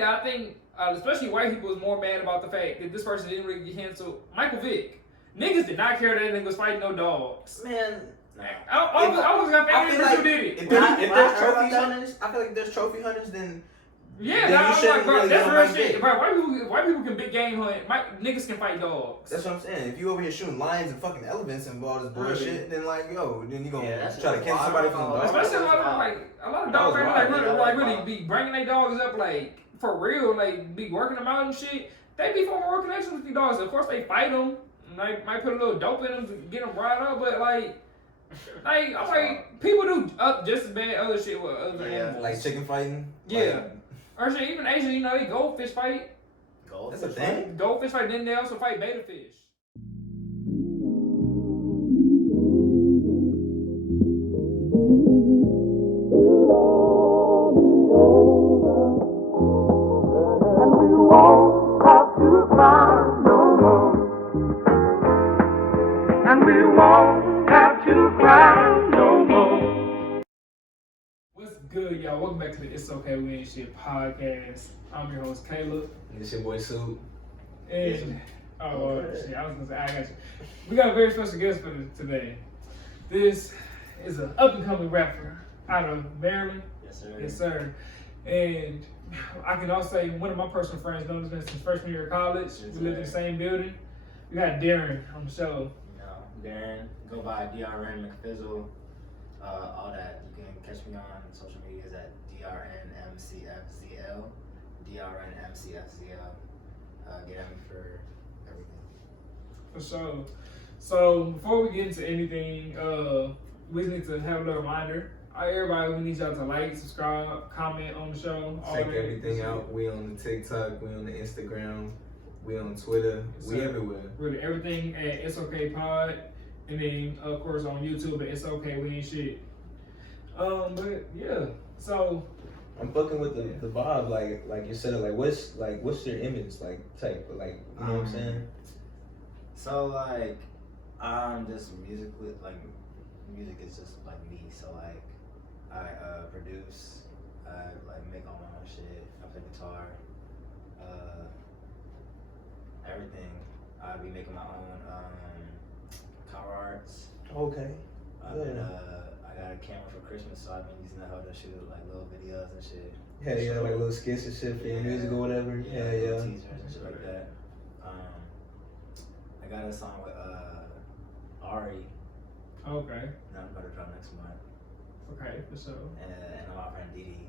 that I think, especially white people, is more mad about the fact that this person didn't really get canceled. Michael Vick. Niggas did not care that nigga was fighting no dogs. Man. I was got family members who did it. If there's trophy hunters, I feel like if there's trophy hunters, then yeah, then like, bro, really that's real shit. Bro, white people can big game hunt. Niggas can fight dogs. That's what I'm saying. If you over here shooting lions and fucking elephants and all this bullshit, then like then you gonna try to cancel somebody from the dog. Especially a lot of dog fans really be bringing their dogs up like for real, like be working them out and shit. They be forming real connections with these dogs. Of course, they fight them. They might put a little dope in them to get them brought up, but like I'm like people do just as bad other shit with other animals, like chicken fighting. Yeah, or shit. Even Asian, they goldfish fight. That's a thing. Goldfish fight. Then they also fight betta fish. And we won't have to cry no more. What's good, y'all? Welcome back to the It's Okay We Ain't Shit podcast. I'm your host, Caleb. And it's your boy Sue. And, shit, I was gonna say, I got you. We got a very special guest for today. This is an up and coming rapper out of Maryland. Yes, sir. Yes, sir. And I can also say one of my personal friends, known as since freshman year of college. Yes, we lived in the same building. We got DRN on the show. DRN, go by DRN McFizzle, all that. You can catch me on social media at DRNMCFZL, DRNMCFZL. Get at me for everything. For sure. So before we get into anything, we just need to have a little reminder. Everybody, we need y'all to like, subscribe, comment on the show. Check everything out. We on the TikTok, we on the Instagram, we on Twitter, we everywhere. Really, everything at It's Okay Pod, and then of course on YouTube at It's Okay We Ain't Shit. But yeah, so I'm fucking with the vibe, like you said, like what's your image type, like you know what I'm saying? So like, I'm just musically music is just like me. So like, I produce, I like make all my own shit. I play guitar, everything. I be making my own cover arts. Okay. I got a camera for Christmas, so I've been using that to shoot like little videos and shit. Yeah, like little skits and shit for your music or whatever. Yeah. Teasers and shit like that. I got a song with Ari. okay. That I'm about to drop next month. Okay, for sure. And my friend Didi,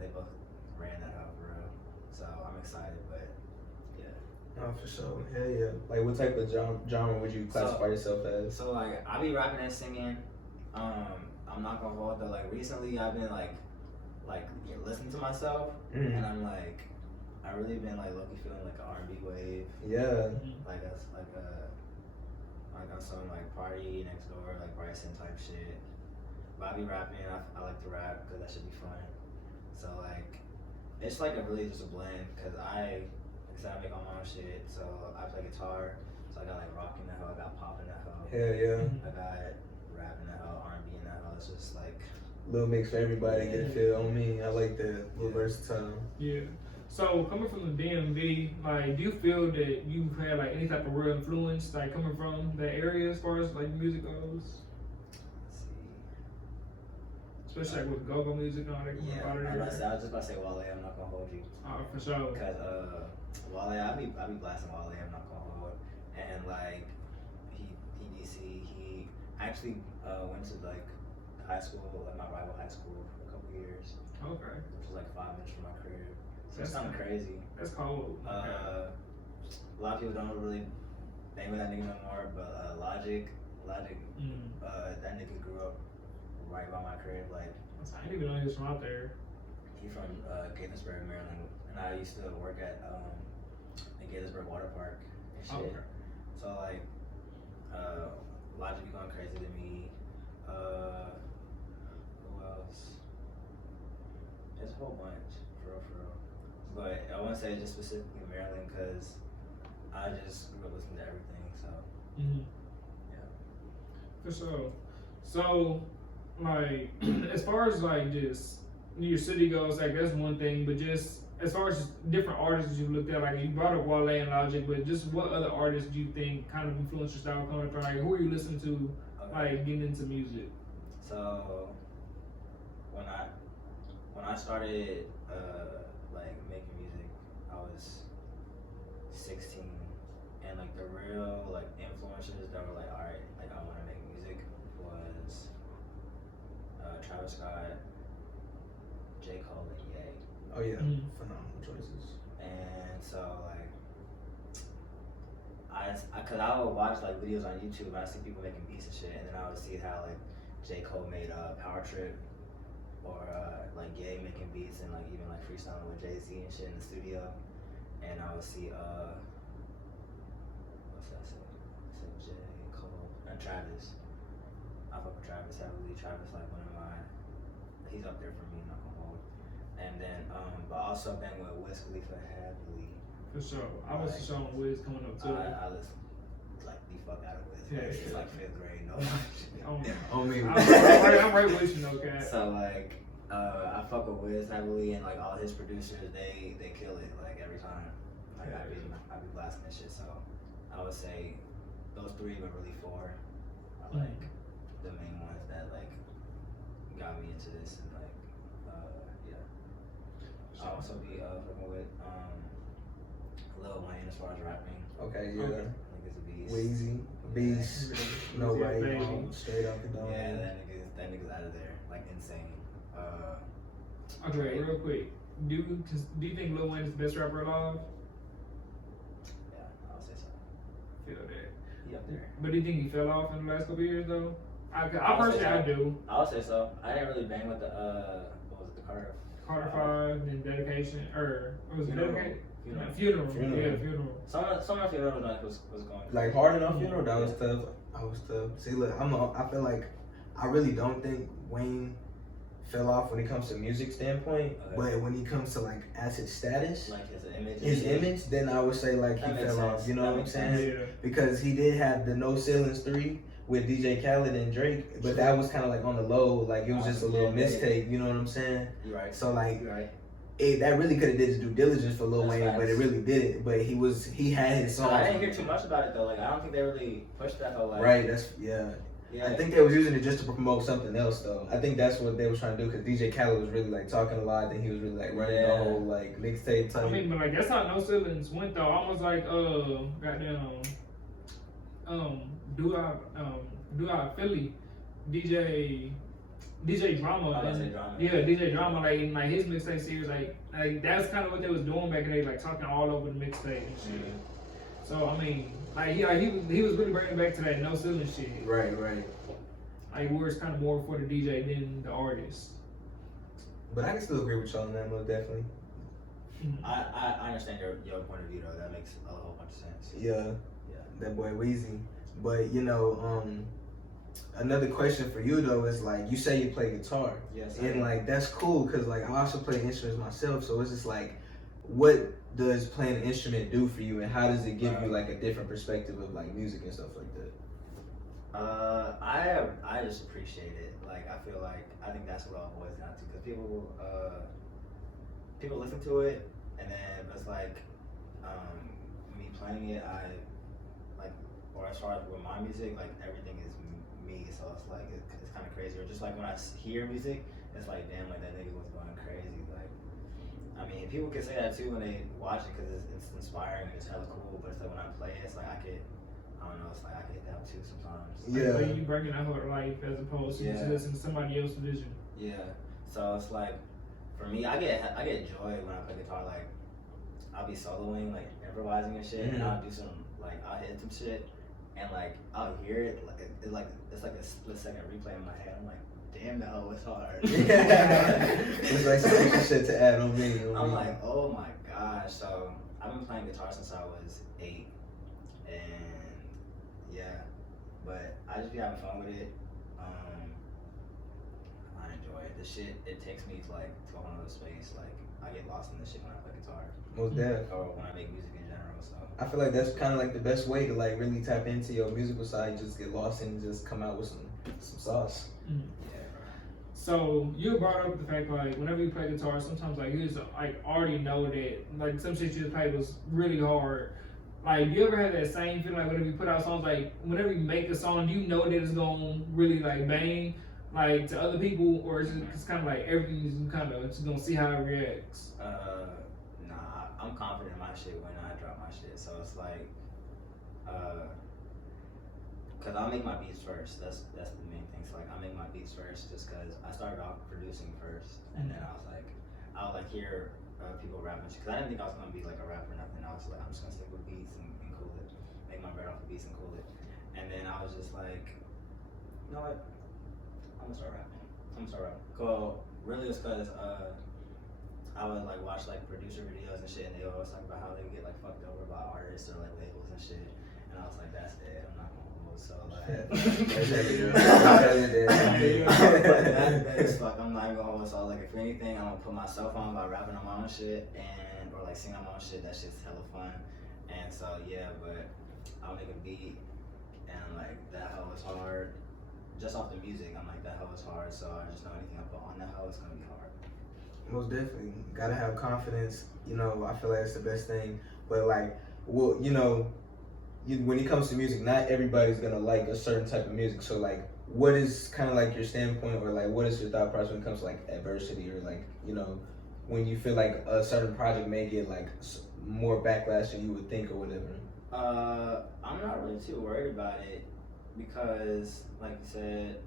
they both ran that out for real. So I'm excited, but yeah. Oh, for sure. Hell yeah. Like, what type of genre would you classify yourself as? So like, I be rapping and singing. I'm not gonna hold though. Like recently, I've been like listening to myself, and I'm like, I really been like low-key feeling like an R&B wave. Yeah. Like a some like Party Next Door, like Bryson type shit. But I be rapping. I like to rap because that should be fun. So like, it's like really just a blend because I make all my own shit. So I play guitar. So I got like rock in that hoe. I got pop in that hoe. Hell yeah. I got rap in that hoe, R&B in that hoe. It's just like little mix for everybody. Get a feel on me. I like that. A little versatile. Yeah. So coming from the DMV, like, do you feel that you had like any type of real influence, like coming from that area as far as like music goes? Let's see. Especially like with go-go music and all that. Yeah, I was just about to say Wale. I'm not gonna hold you. Oh, for sure. Because Wale, I be blasting Wale. I'm not gonna hold. And like he DC. He actually went to like high school, like my rival high school for a couple years. Okay. Which was like 5 minutes from my crib. So That's it's kind of crazy. That's cold. A lot of people don't really name that nigga no more, but Logic, that nigga grew up right by my crib. Like, I didn't even know he was from out there. He from Gaithersburg, Maryland, and I used to work at the Gaithersburg Water Park and shit. Okay. So like, Logic be going crazy to me. Who else? There's a whole bunch, for real. But I want to say just specifically Maryland because I just grew up listening to everything. So yeah. For sure. So like, as far as like just your city goes, like that's one thing, but just as far as different artists you looked at, like you brought up Wale and Logic, but just what other artists do you think kind of influenced your style coming from? Like who are you listening to, like getting into music? So when I started like making music, I was 16, and like the real like influencers that were like, all right, like I want to make music was Travis Scott, J. Cole, and Ye. Oh yeah, phenomenal choices. And so like cause I would watch like videos on YouTube and I see people making beats and shit, and then I would see how like J. Cole made Power Trip, or like Ye making beats and like even like freestyling with Jay-Z and shit in the studio, and I would see what's that say? J. Cole and Travis. I fuck with Travis heavily. Travis like one of my, he's up there for me, not gonna hold. And then but also bang with Wiz Khalifa heavily. For sure. I was showing Wiz coming up too. I listen like the fuck out of Wiz. Yeah, It's like 5th grade, no. On me. I'm right with you, no cat. So like I fuck with Wiz heavily, and like all his producers, they kill it like every time. Like I be blasting this shit. So I would say those 3, but really 4 are like the main ones that like got me into this, and like yeah. I'll also be fucking with Lil Wayne as far as rapping. Okay, yeah. I think it's a beast. Weezy, Beast, no Yeah, way, baby. straight out the dome. Yeah, that nigga's out of there, like insane. Okay, real quick. Do you think Lil Wayne is the best rapper alive? Yeah, I'll say so. Feel that. He up there. But do you think he fell off in the last couple years though? I I'll say personally, so. I do. I would say so. I didn't really bang with the what was it, the Carter 5, then Dedication, or what was it, Funeral. Dedication? Funeral. Funeral. Yeah, Funeral. Some of the funeral was going. Like Hard Enough Funeral, that was tough. I was tough. See, look, I feel like I really don't think Wayne fell off when it comes to music standpoint, but when he comes to like as his status, like his image, then I would say like That he makes fell sense. off. You know That what I'm makes saying? Yeah. Because he did have the No Ceilings 3 with DJ Khaled and Drake, but that was kind of like on the low, like it was just a little mistake. You know what I'm saying? You're right. So like. You're right. That really could have did his due diligence for Lil That's Wayne, facts. but it really didn't. But he had his songs. I didn't hear too much about it though. Like I don't think they really pushed that whole like. Right. That's yeah. Yeah. I think they was using it just to promote something else though. I think that's what they was trying to do because DJ Khaled was really like talking a lot, and he was really like running the whole like mixtape type. I mean, but like that's how No Ceilings went though. Almost like goddamn do I Philly DJ Drama. I was gonna say Drama. Yeah, DJ Drama, like in like his mixtape series, like that's kind of what they was doing back in the day, like talking all over the mixtape and shit. So I mean, like he was really bringing back to that No Ceiling shit. Right. Like where it's kind of more for the DJ than the artist. But I can still agree with y'all on that, most definitely. I understand your point of view though. That makes a whole bunch of sense. Yeah. Yeah. That boy Weezy. But you know, another question for you though is like you say you play guitar. Yes. And like that's cool because like I also play instruments myself, so it's just like what does playing an instrument do for you and how does it give you like a different perspective of like music and stuff like that? I just appreciate it. Like I feel like I think that's what I've always down to because people listen to it and then it's like me playing it or as far as with my music, like everything is me, so it's like it's kind of crazy. Or just like when I hear music, it's like damn, like that nigga was going crazy. Like I mean, people can say that too when they watch it because it's inspiring, it's hella cool. But it's like when I play it, it's like I don't know, it's like I get that too sometimes. Yeah. Like you bringing out her life as opposed to just listening to somebody else's vision. Yeah. So it's like for me, I get joy when I play guitar. Like I'll be soloing, like improvising and shit, and I'll do some like I'll hit some shit. And like I'll hear it, like it's like a split second replay in my head. I'm like, damn, that hoe was hard. It's like some extra shit to add on me. I'm like, oh my gosh. So I've been playing guitar since I was 8, and yeah, but I just be having fun with it. I enjoy it. This shit, it takes me to like to a whole other space. Like I get lost in this shit when I play guitar, Most definitely. or when I make music in general. So. I feel like that's kind of like the best way to like really tap into your musical side. Just get lost and just come out with some sauce. Yeah, bro. So you brought up the fact like whenever you play guitar, sometimes like you just like already know that like some shit you just played was really hard. Like, do you ever have that same feeling like whenever you put out songs, like whenever you make a song, do you know that it's gonna really like bang like to other people, or is it's kind of like everything is kind of just gonna see how it reacts? Nah, I'm confident in my shit when I drop my shit, so it's like, cause I'll make my beats first. That's the main thing. So like I make my beats first, just cause I started off producing first, and then I'll like hear people rapping shit. Cause I didn't think I was gonna be like a rapper or nothing. I was like, I'm just gonna stick with beats and cool it, make my bread off the beats and cool it. And then I was just like, you know what? I'm gonna start rapping. Well, really it's cause I would like watch like producer videos and shit, and they always talk about how they get like fucked over by artists or like labels and shit. And I was like, that's dead. I'm not gonna hold. So like, that is fuck. I'm not gonna hold. So like, if anything, I'm gonna put myself on by rapping on my own shit and or like singing on my own shit. That shit's hella fun. And so yeah, but I'll make a beat and I'm like, that hoe is hard. Just off the music, I'm like, that hoe is hard. So I just know anything I put on that hoe is gonna be hard. Most definitely, gotta have confidence. You know, I feel like it's the best thing. But like, well, you know, when it comes to music, not everybody's gonna like a certain type of music. So like, what is kind of like your standpoint, or like, what is your thought process when it comes to like adversity, or like, you know, when you feel like a certain project may get like more backlash than you would think or whatever? I'm not really too worried about it because, like you said,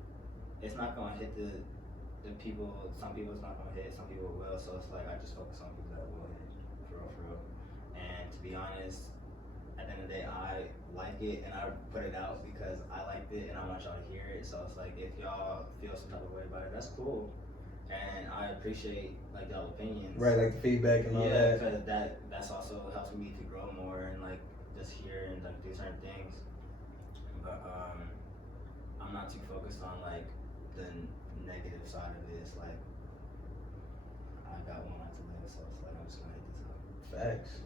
it's not gonna hit the people. Some people it's not gonna hit, some people will. So it's like I just focus on people that will hit, for real. And to be honest, at the end of the day, I like it and I put it out because I liked it and I want y'all to hear it. So it's like, if y'all feel some type of way about it, that's cool. And I appreciate like y'all opinions. Right, like the feedback and all that. Yeah, because that's also helps me to grow more and like just hear and like do certain things. But I'm not too focused on like the negative side of it. It's like I got one life to live, so it's like I'm just gonna hit this up. Facts.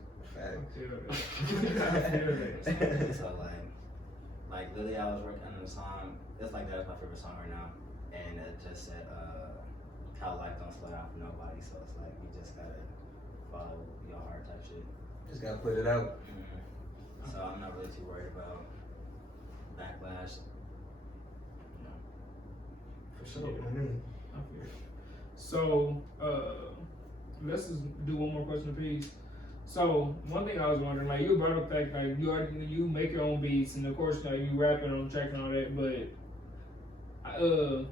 So like literally I was working on the song. It's like that's my favorite song right now, and it just said how life don't slow down for nobody. So it's like you just gotta follow your heart type shit. Just gotta put it out. Mm-hmm. So I'm not really too worried about backlash. You know. For sure. Yeah. So let's just do one more question apiece. So one thing I was wondering, like you brought up the fact like you make your own beats and of course like you rapping on track and all that, but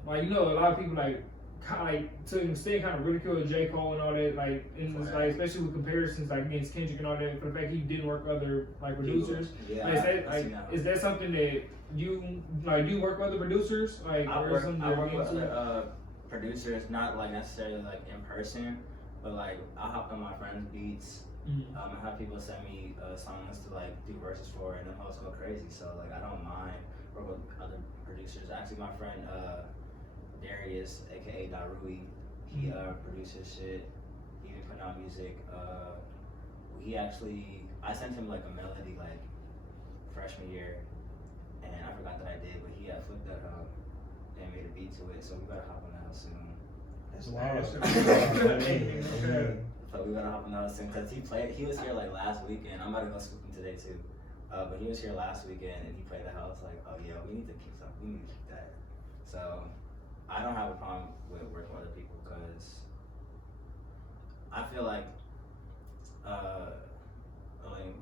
like you know a lot of people like to an extent kind of ridicule J. Cole and all that, like in this, like especially with comparisons like against Kendrick and all that for the fact he didn't work with other like producers. Yeah, is that something that you like? Do you work with other producers? Like I work with other producers, not like necessarily like in person, but like I hop on my friends' beats. Mm-hmm. I have people send me songs to like do verses for, and them hoes go crazy. So like I don't mind working with other producers. Actually, my friend Darius, aka Darui, he produces shit. He been putting out music. I sent him like a melody like freshman year, and I forgot that I did, but he had flipped that up and made a beat to it. So we gotta hop on that soon. That's wild. So we gotta hop on that soon because he was here like last weekend. I'm about to go scoop him today too. But he was here last weekend and he played the house like, oh yeah, we need to keep something. We need to keep that. So I don't have a problem with working with other people because I feel like a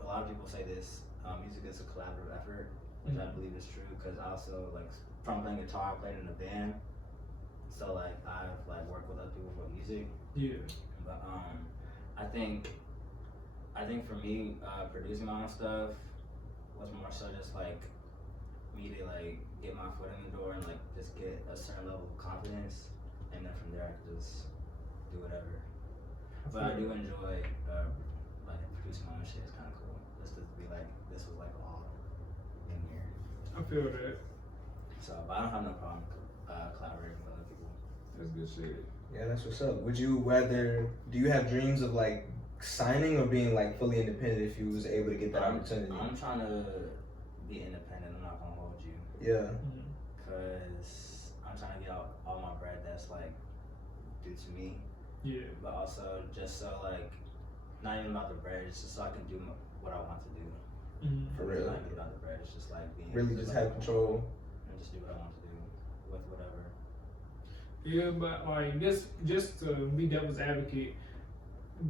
lot of people say this, music is a collaborative effort, which I believe is true because I also like from playing guitar, I played in a band. So like I've like worked with other people for music. Yeah. But I think for me, producing my own stuff was more so just like me to like get my foot in the door and like just get a certain level of confidence, and then from there I could just do whatever. But I do enjoy like producing my own shit. It's kind of cool. Just to be like, this was like all in here. I feel that. So, but I don't have no problem collaborating with other people. That's good shit. Yeah, that's what's up. Would you rather? Do you have dreams of like signing or being like fully independent if you was able to get that opportunity? I'm trying to be independent. I'm not gonna hold you. Yeah. Cause I'm trying to get all my bread. That's like do to me. Yeah. But also just so like, not even about the bread, it's just so I can do what I want to do. For real. Not even about the bread, it's just like being Really just have control. and just do what I want to do with whatever. Yeah, but like just to be devil's advocate,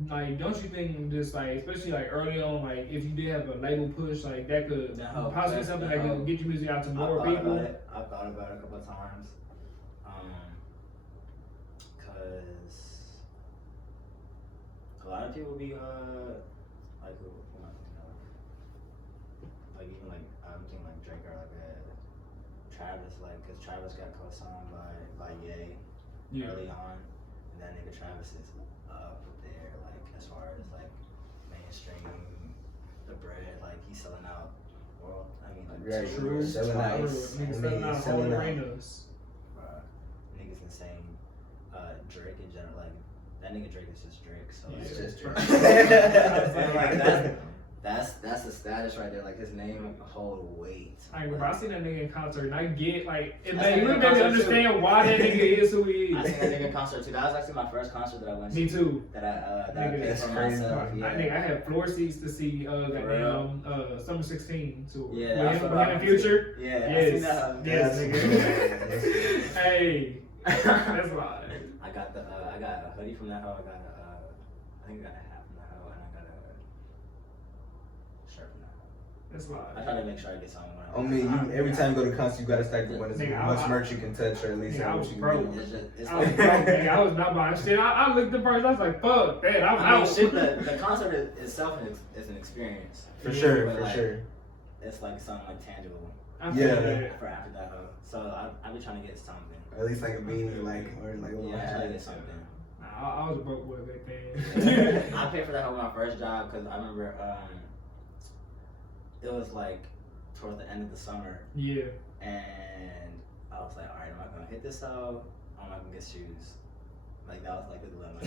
like don't you think just like especially like early on, like if you did have a label push, like that could No, possibly something that could get your music out to more people. I've thought about it a couple of times. Cause a lot of people be like who am I thinking of? Like even like I'm thinking like Drake or like Travis, like cause Travis got co-signed by Ye early on, and that nigga Travis is up there like as far as like mainstream the bread, like he's selling out world. I mean like Right, True. selling out. Niggas selling out whole arenas. Niggas insane. Drake in general, like that nigga Drake is just Drake, so Yeah. It's just and, like that's the status right there. Like his name hold weight. Like, I seen that nigga in concert, and I get like it I made seen me him in concert, understand why that nigga is who he I is. seen that nigga in concert too. That was actually my first concert that I went to. Me too. That I Nigga, paid that's for crazy. myself. Yeah. I think I had floor seats to see real? Summer 16 tour. Yeah, with that's him what I in went Future. to. Yeah, I Yes, seen that. yes, That's nigga. Hey, that's a lot. I got a hoodie from that hoe. I think I got a hat from that hoe, and I got a shirt from that hoe. That's a lot. I try to make sure I get something. I mean, every time you go to concert, you gotta stack the one as Nigga, much merch you can touch, or at least nigga, I how was much you broke. can It's just, it's I was like, broke, nigga. I was not buying shit. I looked at first. I was like, "Fuck that, I'm I mean, out." shit, the concert itself is an experience. For sure, But, for like, sure. It's like something like tangible I feel Yeah. that. for after that hoe. So I be trying to get something. Or at least like a beanie, like or like a little Yeah, I try to hat. get something. Nah, I was a broke boy back then. I paid for that hoe my first job because I remember it was like towards the end of the summer, Yeah. and I was like, all right, am I gonna hit this hoe? Or am I gonna get shoes? Like that was like the dilemma.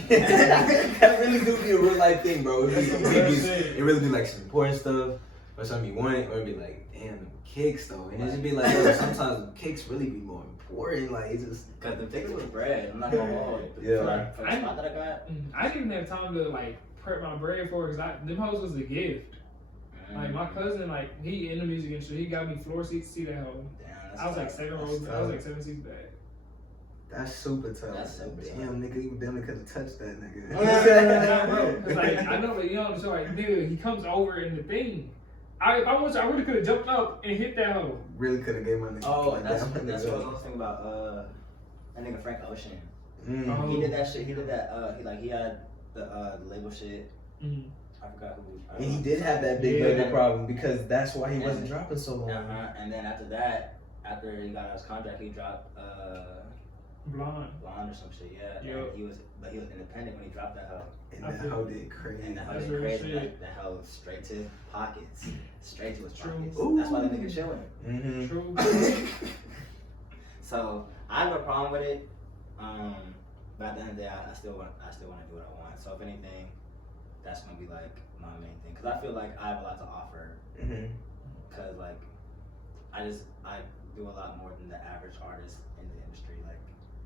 That really do be a real life thing, bro. That's some real shit. It really be like some important stuff, or something you want, or it'd be like, damn, kicks though. And it just be like, yo, sometimes kicks really be more important. Like it's just Cause the tickets was bread. I'm not gonna hold. Yeah. For the spot that I got. I didn't even have time to like prep my bread for it because them hoes was a gift. Like my cousin, like he in the music industry, he got me floor seats to see that hoe. Damn, I was like tough. 7 That's rows. I was tough. like 7 seats back. that's super tough. That's super Damn, nigga, you damn could have touched that Nah, nigga. bro, 'cause, like I know that you know, so like nigga, he comes over in the thing. I really could have jumped up and hit that hoe. Really could have gave my nigga. Oh, like, that's damn, what I nigga. was thinking about. That nigga Frank Ocean. Mm. He did that shit. He did that. He had the label shit. Mhm. I forgot who. And he did have that big Yeah. label problem because that's why he wasn't dropping so long. And then after that, after he got his contract, he dropped Blonde. Blonde or some shit. Yeah. Yep. And he was independent when he dropped that hoe. And I that feel- hoe did crazy. And the hoe That's did real crazy. shit. That hoe straight to his pockets. Straight to his True. pockets. Ooh. That's why the nigga chilling. Mm-hmm. True. So I have no problem with it. But at the end of the day, I still want to do what I want. So if anything, that's gonna be like my main thing. Cause I feel like I have a lot to offer. Mm-hmm. Cause like I do a lot more than the average artist in the industry. Like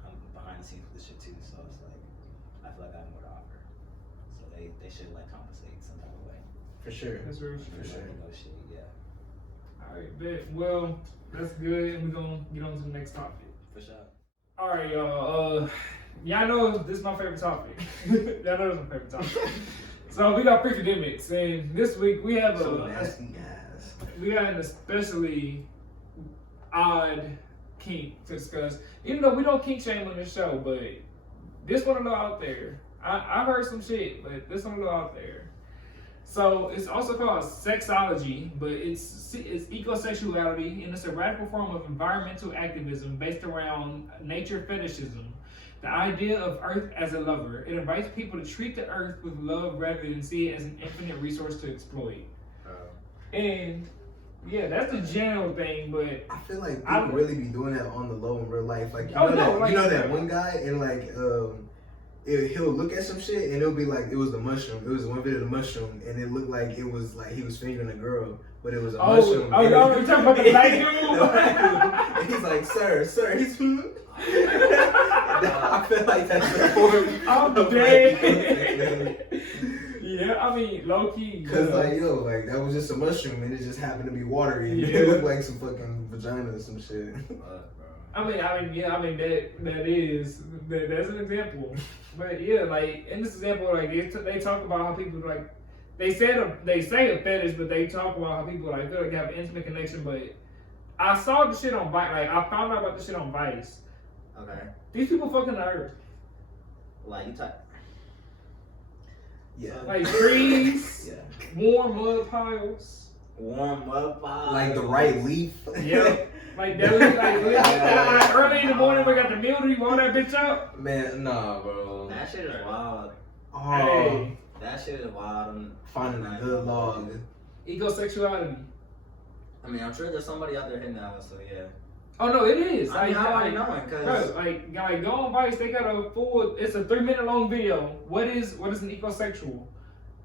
I'm behind the scenes with this shit too. So it's like I feel like I have more to offer. So they should like compensate some type of way. For sure. That's real For shit. sure. Negotiate, yeah. Alright, bet. Well, that's good, and we're gonna get on to the next topic. For sure. Alright, y'all. Y'all know this is my favorite topic. Y'all know this is my favorite topic. So we got pre-academics, and this week we have So nasty ass. we got an especially odd kink to discuss. Even though we don't kink shame on this show, but this one a little out there. I heard some shit, but this one a little out there. So it's also called sexology, but it's ecosexuality, and it's a radical form of environmental activism based around nature fetishism. The idea of Earth as a lover. It invites people to treat the Earth with love rather than see it as an infinite resource to exploit. And yeah, that's the general thing, but I feel like I- people really be doing that on the low in real life. Like you Oh, know no, that like- you know that one guy and like he'll look at some shit and it'll be like it was the mushroom. It was one bit of the mushroom and it looked like it was like he was fingering a girl, but it was a mushroom. oh, y'all were talking about the black dude? The black dude. And he's like, sir, he's I feel like that's the form. I'm dead. Yeah, I mean, low key. Cause like yo, like that was just a mushroom and it just happened to be watery and Yeah. it looked like some fucking vagina or some shit. I mean, that's an example. But yeah, like in this example, like they talk about how people like they say a fetish, but they talk about how people like feel like they have an intimate connection. But I saw the shit on Vice. Like I found out about the shit on Vice. Okay. These people fucking the earth. Like you talk. Yeah. Like trees, Yeah. warm mud piles. Warm up. Like the right leaf. Yeah. Like that was like early in the morning we got the mildew, roll that bitch up. Man, nah, bro. That shit is wild. Oh, Hey, That shit is wild. finding a good log. ecosexuality. I mean, I'm sure there's somebody out there hitting that, so yeah. Oh no, it is. I mean, how are like, you knowing? bro, Cause like go on Vice, they got a full. It's a 3-minute long video. What is an ecosexual?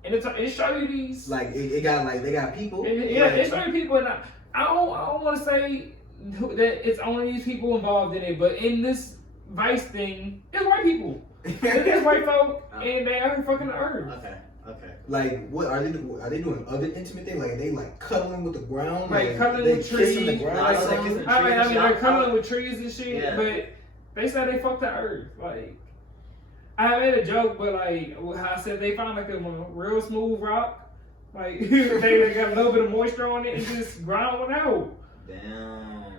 And it show you these. Like it got like they got people. Yeah, it show you people, and I don't want to say that it's only these people involved in it, but in this Vice thing, it's white people. It's white folk, and they are fucking the earth. okay. Like what are they doing? Are they doing other intimate things? Like are they like cuddling with the ground? Like cuddling they with kissing trees. the ground. Like, or something? kissing I mean, trees, they're cuddling with trees and shit, Yeah. but they said they fucked the earth. Like, I made a joke, but like, how I said they found like a real smooth rock. Like, they got a little bit of moisture on it and just ground one out. Damn.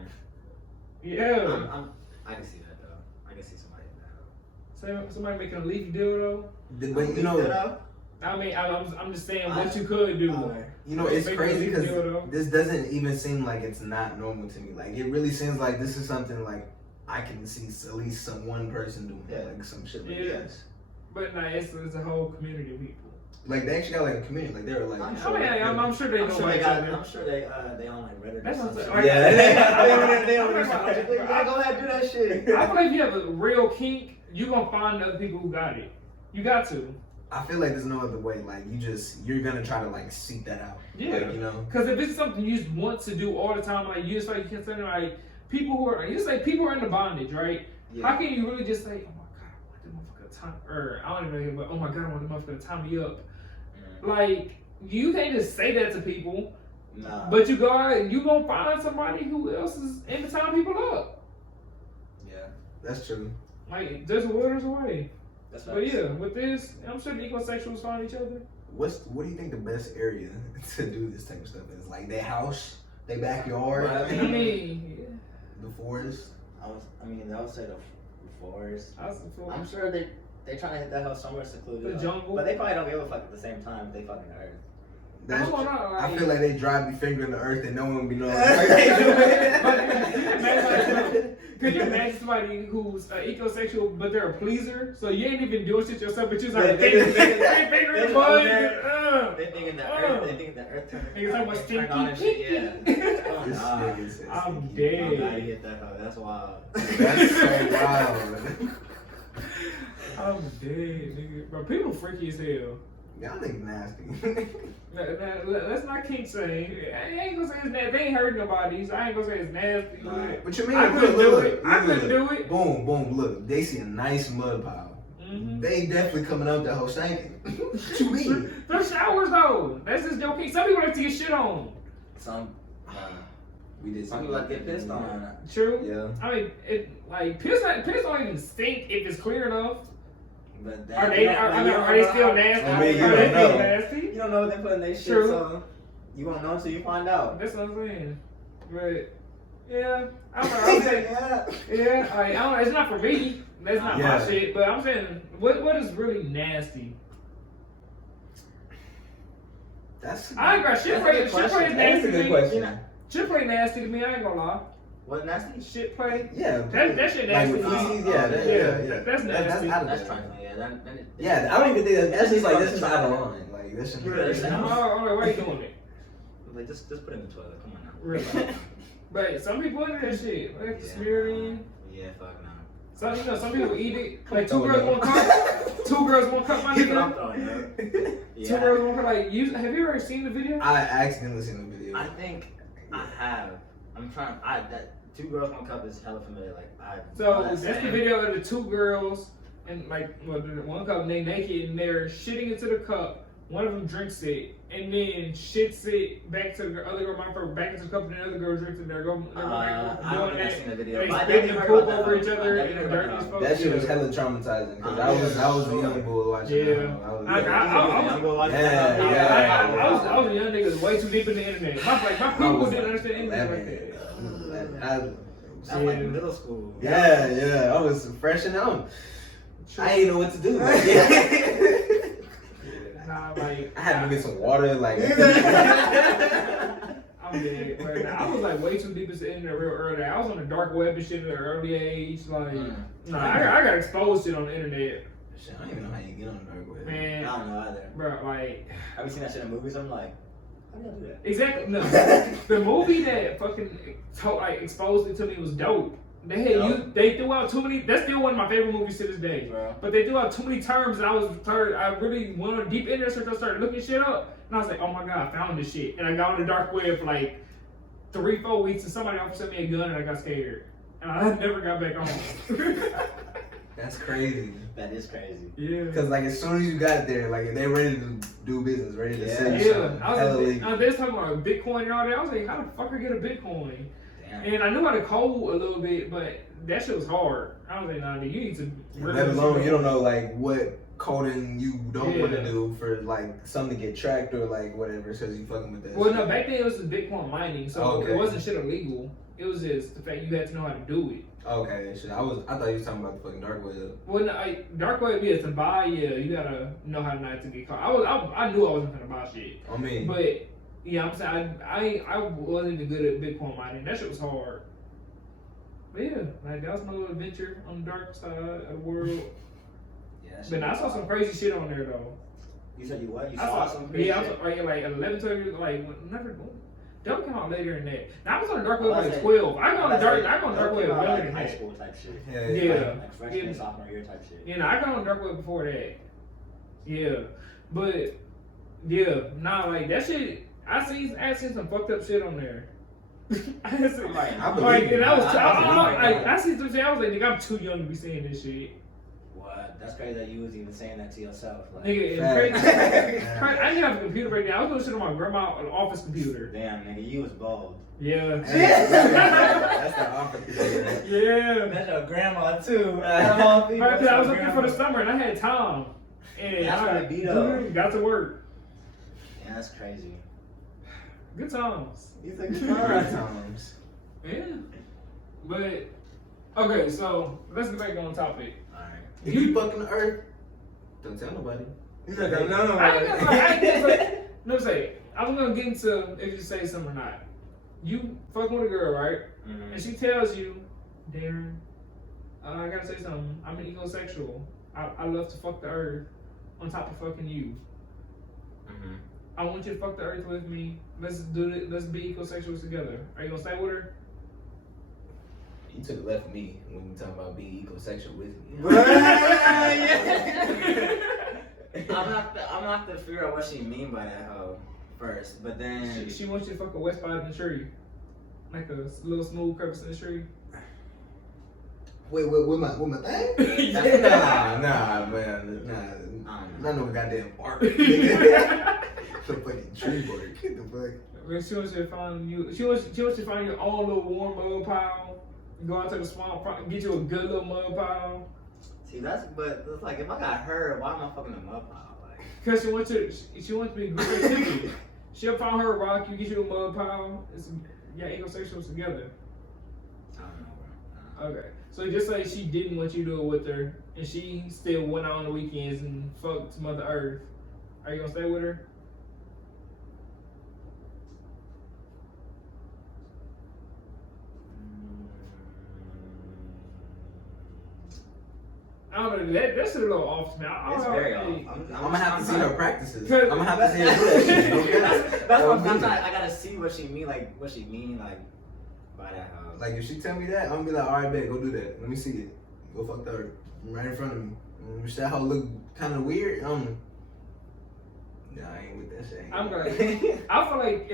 Yeah. I can see that though. I can see somebody in that. Somebody making a leaf dildo. But you know, I mean, I'm just saying what you could do. you know, it's Make crazy a because dildo. this doesn't even seem like it's not normal to me. Like it really seems like this is something like I can see at least one person doing like some shit like Yeah. this. But nah, it's a whole community of people. Like they actually got like a community. Like they're like. I'm I sure mean, I'm sure they I'm know sure each they got. other. I'm sure they own like Reddit. That's or what I'm some saying. shit. Yeah. They own I'm something. like, Yeah, go ahead, do that shit. I feel like if you have a real kink, you gonna find other people who got it. You got to. I feel like there's no other way. Like you're gonna try to like seek that out. Yeah. Like, you know. Because if it's something you just want to do all the time, like you just like you can say like people who are people are in the bondage, right? Yeah. How can you really just say, oh my god, I want that motherfucker to time, or I don't even know, but oh my god, I want that motherfucker to tie me up. Like you can't just say that to people, Nah. but you go out and you gonna find somebody who else is in the time people up. Yeah. That's true. Like there's waters away. That's But yeah, with this, I'm sure the ecosexuals find each other. What do you think the best area to do this type of stuff is? Like their house, their backyard, Right. I mean, yeah. the forest. I would say the forest. I was before. I'm sure they trying to hit that house somewhere secluded. The jungle. But they probably don't give a fuck at the same time if they fucking the earth. That's I don't know, I like- feel like they drive your finger in the earth and no one will be knowing. Could you imagine somebody who's ecosexual but they're a pleaser? So you ain't even doing shit yourself, but you're just like They finger in the mud. They thinking the earth. They thinking the earth Niggas talking about turned on and shit. stinky. Yeah. Oh, This nah. nigga said I'm stinky. I'm glad you dead. hit that though. That's wild. That's so wild. I'm dead, nigga. Bro, people freaky as hell. Y'all niggas nasty. Let's not kink shame. I ain't gonna say it's nasty. They ain't hurt nobody, so I ain't gonna say it's nasty. Nah. What you mean? I couldn't do Look, it. I couldn't do it. Boom, boom, look. They see a nice mud pile. Mhm. They definitely coming out that whole shanking. What you mean? They're showers though. That's just your kink. Some people like to get shit on. Some We did people like get pissed on. True. Yeah. I mean, it like piss don't even stink if it's clear enough. But Are they still nasty? I mean, you Are they don't still know. nasty? You don't know what they put in their shit, True. so you won't know until you find out. That's what I'm saying. But yeah, I don't know. I'm saying, yeah, I don't know. It's not for me. That's not my Yeah. shit. But I'm saying, what is really nasty? That's. I ain't got shit That's a play. good Shit play question. is nasty to me. question. Shit play nasty to me. I ain't gonna lie. What nasty? Shit play. Yeah. That shit Like nasty. with feces, yeah, that, Yeah, yeah. that's nasty. out of That's there. trifling. Yeah, that Yeah, I don't even think that's just like that's just out of line. Like that's just. Yeah, Oh, why you doing it? Like just put it in the toilet. Come on now. Really? But some people into that shit. Like Yeah. smear it in. Yeah, fuck no. Some people eat it. Like two girls, one cup. Two girls, one cup, my Keep it nigga. up though, yeah. Two Yeah. girls, one cup. Like, have you ever seen the video? I accidentally seen the video. I think I have. I'm trying. Two Girls, One Cup is hella familiar. Like So that's the video of the two girls and like well, the one cup they naked and they're shitting into the cup. One of them drinks it and then shits it back to the other girl, back into the cup, and the other girl drinks it. They're going I don't think I've seen the video. They But I spit definitely and heard poop about over that each one. other I and the definitely heard dirty as about fuck. That shit was hella traumatizing because I was a young boy watching. Yeah. I was a young nigga way too deep in the internet. My people didn't understand anything like that. I was like middle school. Yeah, I was fresh and out. I didn't know what to do. Nah, like I had to get some water, like. I'm dead right now. I was like way too deep into the internet real early. I was on the dark web and shit at an early age. Like, I got exposed shit on the internet. Shit, I don't even know how you get on the dark web. Man, I don't know either. Bro, like, Have you seen that shit in movies? I'm like, how do y'all do that? Exactly. No, the movie that fucking exposed it to me was dope. They threw out too many. That's still one of my favorite movies to this day. Bro. But they threw out too many terms, and I really went on deep internet search. I started looking shit up, and I was like, oh my god, I found this shit. And I got on the dark web for like 3-4 weeks, and somebody offered me a gun, and I got scared, and I never got back on. That's crazy. That is crazy. Yeah. Cause like as soon as you got there, like they ready to do business, ready to sell you Yeah. something. I was just talking about Bitcoin and all that. I was like, how the fuck I get a Bitcoin? Damn. And I knew how to code a little bit, but that shit was hard. I was like, nah, dude, you need to. Let alone you don't know like what coding you don't want to Yeah. do for like something to get tracked or like whatever, because you fucking with that. Well, shit. no, back then it was Bitcoin mining, so Okay. it wasn't shit illegal. It was just the fact you had to know how to do it. Okay, shit. I thought you was talking about the fucking dark web. Well, no, dark web, yeah, to buy, yeah, you gotta know how not to get caught. I knew I wasn't gonna buy shit, I mean, but yeah, I'm saying I wasn't even good at Bitcoin mining. That shit was hard. But yeah, like that was my little adventure on the dark side of the world. Yeah, that shit But I saw some crazy shit on there though. You said you what? You I saw some crazy yeah, I shit? was like 11, 12 years, like never. Don't come out later than that. Now I was on the dark web Well, I like said- 12. I got on the dark. That's I got on the dark web about, younger like than high that. school type shit. Yeah. Like freshman, Yeah. sophomore year type shit. You know, I got on the dark web before that. Yeah, but yeah, nah, like that shit. I seen some fucked up shit on there. I seen, I believe and I was, I I see some shit. I was like, nigga, I'm too young to be saying this shit. What? That's crazy that you was even saying that to yourself. Like, Nigga, Facts. crazy. I didn't have a computer right now. I was doing shit on my grandma's office computer. damn, nigga, you was bold. Yeah. That's the opposite. Yeah. That's your grandma too. Right, 'cause I was up there for the summer and I had time. And That's I what it be, though. got to work. Yeah, that's crazy. Good times. You think it's Good times. Yeah. But, okay, so let's get back on topic. Alright. If you fucking the earth, don't tell nobody. He's like, no. I ain't gonna no say, I'm gonna get into if you say something or not. You fucking with a girl, right? Mm-hmm. And she tells you, Darren, I gotta say something. I'm an egosexual. I love to fuck the earth on top of fucking you. Mm-hmm. I want you to fuck the earth with me. Let's do it. Let's be ecosexuals together. Are you gonna stay with her? You took it left of me when you talking about being ecosexual with me. I'm gonna have to figure out what she mean by that hoe first, but then She wants you to fuck a west spot in the tree, like a little smooth crevice in the tree. Wait, with my thing? Yeah. Nah, man, not no goddamn park. The fucking tree bark. Get the fuck. When she wants you to find you. She wants you to find your own little warm mud pile. Go out to the swamp, get you a good little mud pile. see but it's like if I got her, why am I fucking a mud pile? Like, Cause she wants to be good creativity. She'll find her a rock, you get you a mud pile. It's ecosexuals together. I don't know, bro. Okay. So just say she didn't want you to do it with her, and she still went out on the weekends and fucked Mother Earth. Are you gonna stay with her? I don't know. That's a little off to me. It's very off. I'm gonna have to see her practices. Cause- I'm gonna have to see her do that shit. Okay? That's what I'm trying. I gotta see what she mean, like what she mean, like by that hoe. Like if she tell me that, I'm gonna be like, all right, bet, go do that. Let me see it. Go fuck the earth right in front of me. If that hoe look kind of weird, nah, I ain't with that shit. I'm gonna. I feel like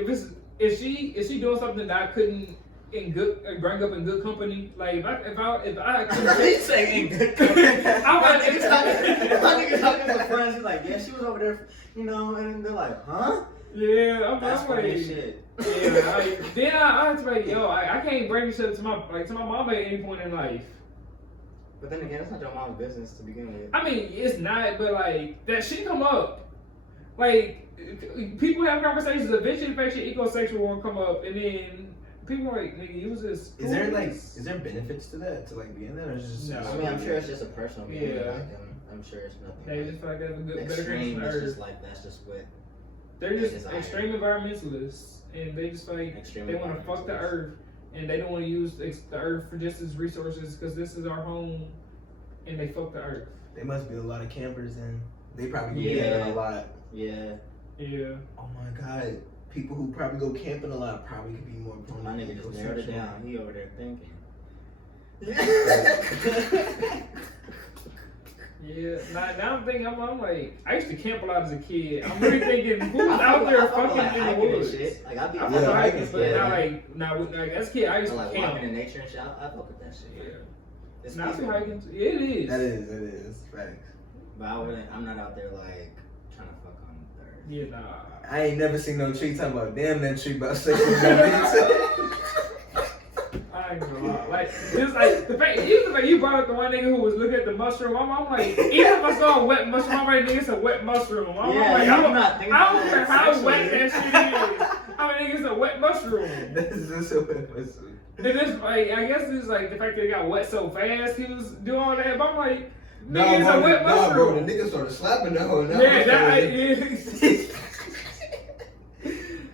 if she doing something that I couldn't in good, growing up in good company. Like if I He's saying good. My nigga talking to friends. He's like, yeah, she was over there, you know, and they're like, huh? Yeah, That's I'm funny like, as shit. yeah. Like, then I have to be like, yo, I can't bring this shit to my mom at any point in life. But then again, it's not your mom's business to begin with. I mean, it's not, but like that shit come up. Like people have conversations. Eventually, the fact shit ecosexual will come up, and then people are like, nigga, you was just. Is there benefits to that, to like being there, or is it just? No. I mean, I'm sure it's just a personal game. Yeah. Like, I'm sure it's nothing. They just feel like they have a good, better extreme. connection to It's Earth. just like that's just what. They're just desire. extreme environmentalists, and they just feel like Extreme they want to fuck the environmentalists. Earth, and they don't want to use the Earth for just its resources because this is our home, and they fuck the Earth. There must be a lot of campers in. They probably go Yeah. camping a lot. Yeah. Yeah. Oh my god, people who probably go camping a lot probably could be more prone. My to nigga just narrowed it ecosexual. down. He over there thinking. Yeah, now I'm thinking, I'm like, I used to camp a lot as a kid. I'm really thinking, who's out there fucking like in the hiking and woods? shit. Like I'd be I Yeah, fuck with hiking, hiking, but yeah. now like as a kid, I used to like camp. walking in nature and shit. I fuck with that shit. Yeah. It's Now I be peaceful. hiking. Yeah, it is. It is. Facts. But I'm not out there like trying to fuck on the earth. Yeah, nah. I ain't never seen no tree talking about damn that tree about sexual benefits. I ain't gonna lie. Like, just like the fact, even like you brought up the one nigga who was looking at the mushroom. I'm like, even if I saw a wet mushroom, I'm like, nigga, it's a wet mushroom. I'm Yeah, like, you're I not thinking don't about care it how wet that sexually. shit is. I mean, nigga, it's a wet mushroom. This is so mushroom. And this, like, I guess it's like the fact that it got wet so fast, he was doing all that. But I'm like, No, nigga, it's a wet bro, mushroom. the nigga started slapping the hoe. Yeah, that,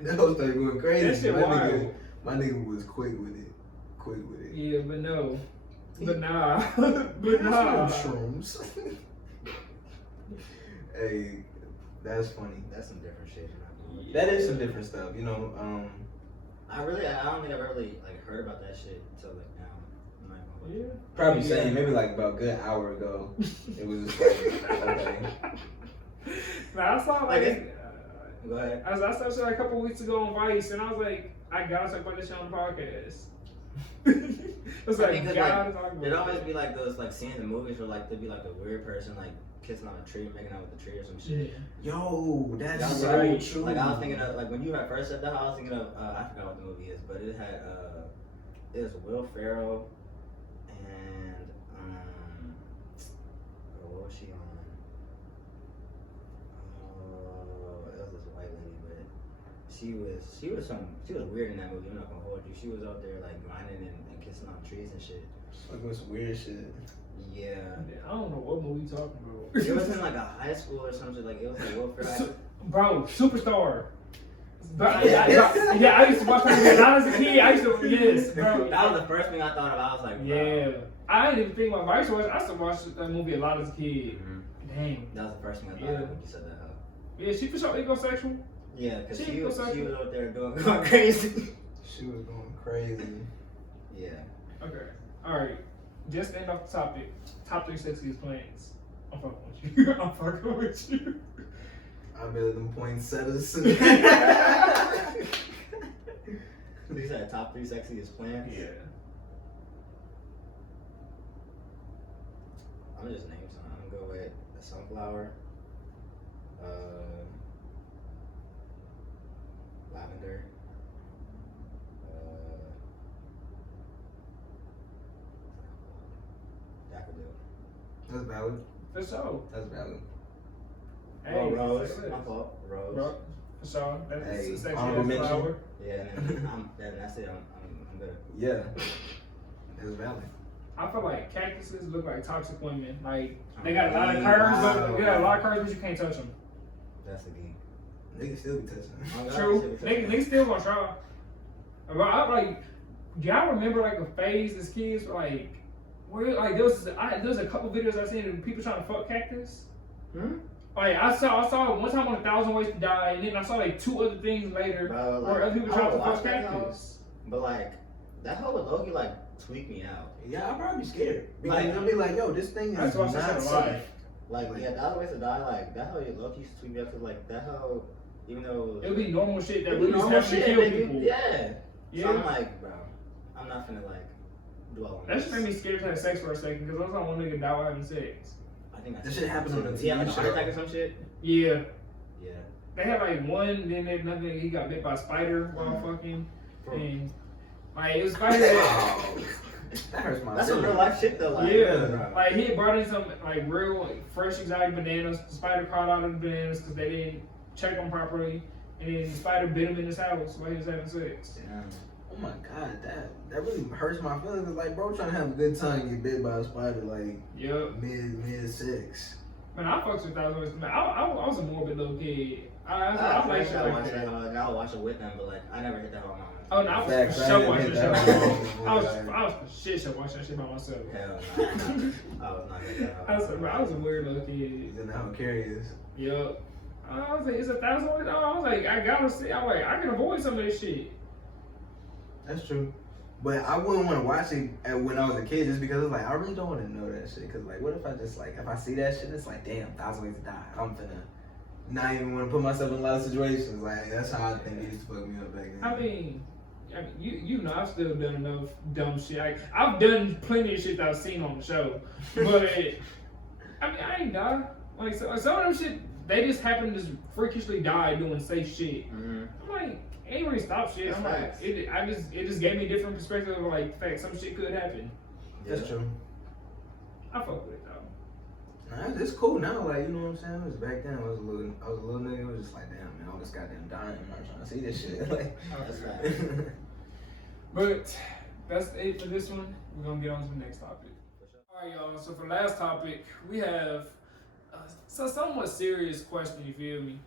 That hoe started going crazy. That shit wild. My nigga was quick with it. yeah, but no. But nah. But nah. Shrooms. Hey, that's funny. That's some different shit. That is some different stuff, you know. I don't think I've ever really like heard about that shit until like now. I'm not gonna lie. Yeah. Probably Yeah. saying maybe like about a good hour ago. It was just like okay. Nah, I saw like. Go ahead. I saw shit like a couple weeks ago on Vice, and I was like, I gotta talk about this shit on the podcast. It's I like, think 'cause, gotta talk about there'd it. always be like those like scenes in movies where like there'd be like a weird person like kissing on a tree, making out with the tree or some shit. Yo, That that's was so right. true. Like I was thinking of like when you had first said that, I was thinking of I forgot what the movie is, but it had it was Will Ferrell and what was she on? It was this white lady, but she was weird in that movie. I'm not gonna hold you. She was out there like grinding and kissing on trees and shit. Like some weird shit. Yeah. I don't know what movie you talking about. It was in like a high school or something. Like it was like Will Ferrell. Bro, Superstar. Bro, Yeah. I used to watch that movie. When I was a kid, I used to, yes, bro. That was the first thing I thought of. I was like, bro. Yeah. I didn't even think about I used to watch that movie a lot as a kid. Mhm. Dang. That was the first thing I thought Yeah. of when you said that. Yeah, she for sure ecosexual. Yeah, because She she was was so- out there going crazy. She was going crazy. Yeah. Okay. Alright. Just to end off the topic. Top 3 sexiest plants. I'm fucking with you. I'm fucking with you. I bet them poinsettias. These are the top 3 sexiest plants. Yeah. I'm just name some. I'm gonna go with the sunflower, lavender, daffodil. That's valid. For sure. That's valid. Hey, Rose. say My less. fault. Rose. Bro, for sure. That's Hey, the sexiest honorable mention. flower. Yeah, and then that's it. I'm good. Yeah. That's valid. I feel like cactuses look like toxic women. Like they got a lot of curves, Wow. but they got a lot of curves, but you can't touch them. That's the key. Niggas still be touching. Oh, God, True. shit, They still gonna try. But I like. Do y'all remember like a phase as kids like where like there was a couple videos I seen of people trying to fuck cactus. Hmm? Like I saw it one time on 1,000 Ways to Die, and then I saw like 2 other things later Bro, like, where other people I trying to would fuck watch that cactus. But like, that hoe would low-key like tweak me out. Yeah, I'd probably be scared. Because Like- I'll be like, yo, this thing is That's why I not said safe. alive. Like, yeah, the other ways to die, like, that hoe low-key used to tweak me out, cause like, that hoe, even though... It would be normal shit that It'd be we just normal have to shit, kill they do- people. Yeah. Yeah. So I'm like, bro, I'm not finna like dwell on That this. just made me scared to have sex for a second because I saw one nigga die while having sex. I think That shit happened on the He had like a TV heart show. attack or some shit. Yeah. Yeah. They had like one, then they nothing. He got bit by a spider while fucking, and like it was a spider. Oh, that hurts my That's some feelings. real life shit though. Like, Yeah, like he had brought in some like real like fresh exotic bananas. The spider crawled out of the bananas because they didn't check them properly, and then the spider bit him in his house while he was having sex. Damn. Oh my god, that really hurts my feelings. Like, bro, trying to have a good time and get bit by a spider like Yep. mid six. Man, I fucks with thousands. Man, I was a morbid little kid. I like shit like that. I would watch it with them, but like I never hit that on my own. Oh no, I was Facts, for I sure didn't watching hit that that shit. one. I was for shit show watching that shit by myself. Hell no. I was not hitting that on I was a weird little kid. You know how curious. Yup. I was like, it's $1,000. I was like, I gotta see. I'm like, I can avoid some of this shit. That's true. But I wouldn't want to watch it when I was a kid just because it's like, I really don't want to know that shit. Because, like, what if I just, like, if I see that shit, it's like, damn, 1,000 ways to die. I'm finna not even want to put myself in a lot of situations. Like, that's how I think it used to fuck me up back then. I mean, you know, I've still done enough dumb shit. I've done plenty of shit that I've seen on the show. But, I mean, I ain't die. Like, some of them shit, they just happen to just freakishly die doing safe shit. Mm-hmm. I'm like, ain't really stop shit. That's Like, facts. it just gave me a different perspective of like, fact, some shit could happen. That's true. I fuck with it though. Nah, it's cool now. Like, you know what I'm saying? It was back then. I was a little nigga. It was just like, damn, man, all this goddamn dying. I'm not trying to see this shit. Like, That's right. But that's it for this one. We're gonna get on to the next topic. All right, y'all. So for the last topic, we have a somewhat serious question. You feel me?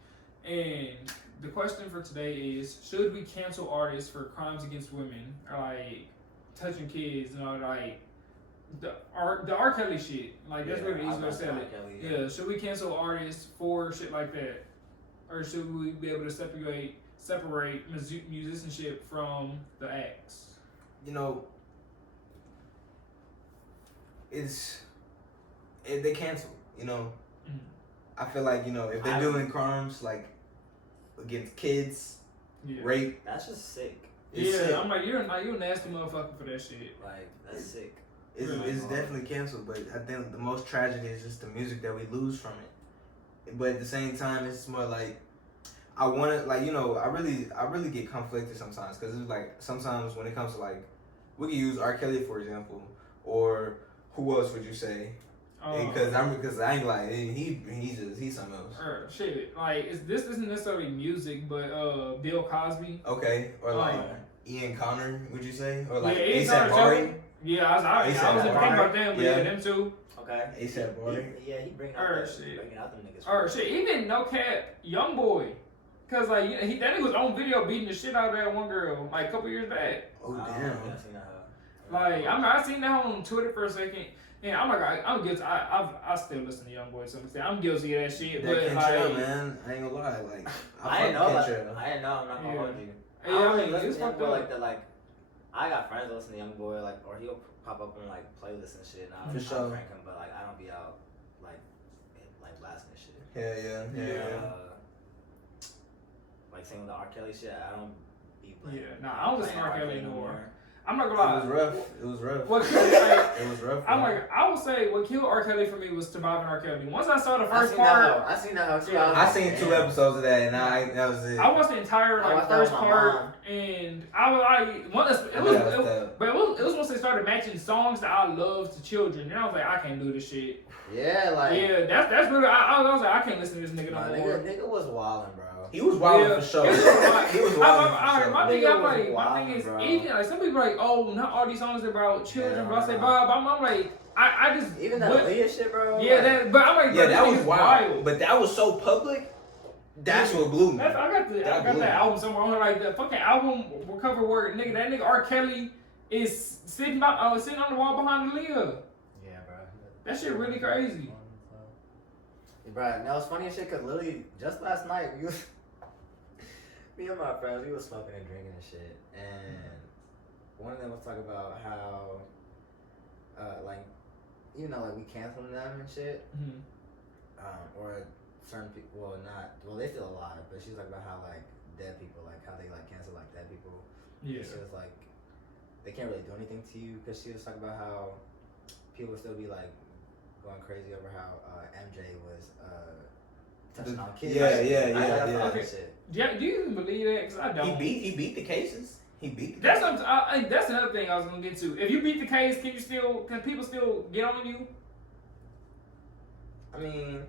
And the question for today is: should we cancel artists for crimes against women, or like touching kids, you know, like the R. Kelly shit? Like that's really easy to sell it. Yeah. Should we cancel artists for shit like that, or should we be able to separate musicianship from the acts? you know, they cancel. You know, Mhm. I feel like, you know, if they're doing crimes like against kids, Yeah. rape, That's just sick. it's Yeah, sick. I'm like, you're a nasty motherfucker for that shit. Like that's sick. It's, Really? it's definitely canceled, but I think the most tragic is just the music that we lose from it. But at the same time, it's more like I want to, like, you know, I really get conflicted sometimes because it's like sometimes when it comes to like we could use R. Kelly for example, or who else would you say? Because I ain't like he's something else. Or shit, like this isn't necessarily music, but Bill Cosby. Okay, or like Oh. Ian Connor, would you say, or like Yeah, Ian A$AP Connor Bari? Yeah, I was thinking about them, but yeah, them two. Okay. A$AP Bari. Yeah, he bringing Or out shit. bringing out them niggas. Or shit, even no cap, Young Boy. Cause like that nigga was on video beating the shit out of that one girl like a couple years back. Oh I damn. don't think I seen that. Like I seen that on Twitter for a second, and I'm like I'm guilty. I still listen to Young Boy to some extent. I'm guilty of that shit, That but Kentrell, like man, I ain't gonna lie, like I didn't know fuck that. Kentrell. I didn't know. I'm not gonna Yeah. hold you. Yeah, I don't I really mean, listen it's to Young fucked Boy up. like that. Like I got friends that listen to Young Boy, like, or he'll pop up on like playlists and shit. And For I'll sure. crank him, but like I don't be out like blasting and shit. Yeah. Like same with the R. Kelly shit. I don't be playing. Yeah, nah, I don't listen to R. Kelly no anymore. I'm not gonna lie. It was rough. It was rough. What killed, like, It was rough. I'm man. like, I would say what killed R. Kelly for me was surviving R. Kelly. Once I saw the I first seen that part, hoe. I seen that hoe too. Yeah. I seen 2 episodes of that, and that was it. I watched the entire I like watched that first with my part, mom. and I was Yeah, that's but it was once they started matching songs that I love to children, and I was like, I can't do this shit. Yeah, like Yeah, that's really. I was like, I can't listen to this nigga my no more. nigga was wildin', bro. He was wild Yeah. for sure. He was wild. He was wild for sure. My thing, Nigga I'm was like, my wildin', thing is bro. even like some people are like, oh, not all these songs are about children, Yeah, blah, say blah. blah, blah. I'm like, I just Even that what- Aaliyah shit, bro. Yeah, like, that, but I'm like, Yeah, bro, that this was nigga's wild. But that was so public. That's what blew me. I got That that blew me. album somewhere on here, like the fucking album cover where that nigga R. Kelly is sitting on the wall behind Aaliyah. Yeah, bro. That shit really crazy. Yeah, bro, now it's funny as shit because literally just last night me and my friends, we was smoking and drinking and shit, and one of them was talking about how, like, you know, like we canceling them and shit, Mhm. or certain people, they still alive, but she's like about how like dead people, like how they like cancel like dead people. Yeah. She was like, they can't really do anything to you, because she was talking about how people would still be like going crazy over how MJ was touching on kids. Yeah. Okay. Shit. Do you even believe that? Because I don't. He beat the cases. He beat the That's cases. that's another thing I was gonna get to. If you beat the case, can people still get on you? I mean,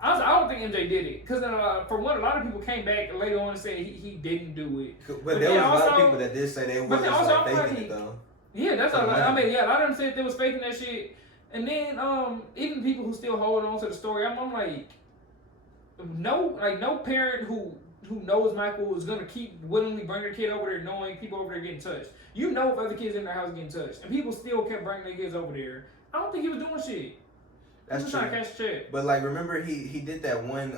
I don't think MJ did it because for one, a lot of people came back later on and said he didn't do it. But there was a lot of people that did say they was then also, like I'm faking like- it though. Yeah, that's all. I mean, yeah, a lot of them said they was faking that shit. And then even people who still hold on to the story, I'm like, no parent who knows Michael is gonna keep willingly bring their kid over there, knowing people over there getting touched. You know if other kids in their house getting touched, and people still kept bringing their kids over there. I don't think he was doing shit. That's he was true. trying to catch a check. But like, remember he did that one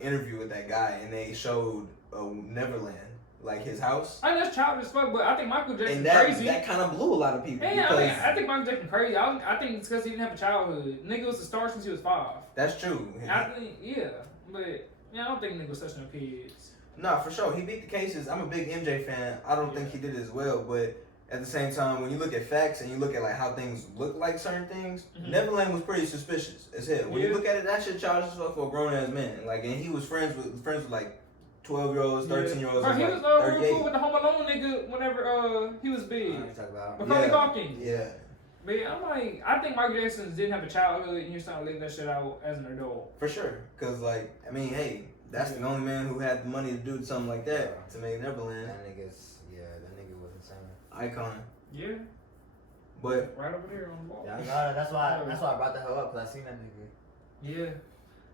interview with that guy, and they showed Neverland, like his house. I mean, that's childish as fuck, but I think Michael Jackson And that crazy. that kind of blew a lot of people. Yeah, because I think Michael Jackson crazy. I think it's because he didn't have a childhood. Nigga was a star since he was 5. that's true. I think, yeah, but yeah, I don't think nigga was touching no kids. No, for sure. He beat the cases. I'm a big MJ fan. I don't think he did it as well, but at the same time, when you look at facts and you look at like how things look like certain things, Mhm. Neverland was pretty suspicious as hell. When Yeah. you look at it, that shit childish as fuck for a grown ass man. Like, and he was friends with like 12-year-olds, 13-year-olds, Bro, he and was like real 38. cool with the Home Alone nigga whenever he was I big. don't know what you're talking about. Macaulay Yeah. Culkin. Yeah, But yeah, I'm like, I think Michael Jackson didn't have a childhood and he was trying to live that shit out as an adult. for sure. Cause like, I mean, hey, that's the only man who had the money to do something like that to make Neverland That nigga was insane. icon. Yeah, But right over there on the wall. Yeah, that's why I brought the hell up, because I seen that nigga. Yeah.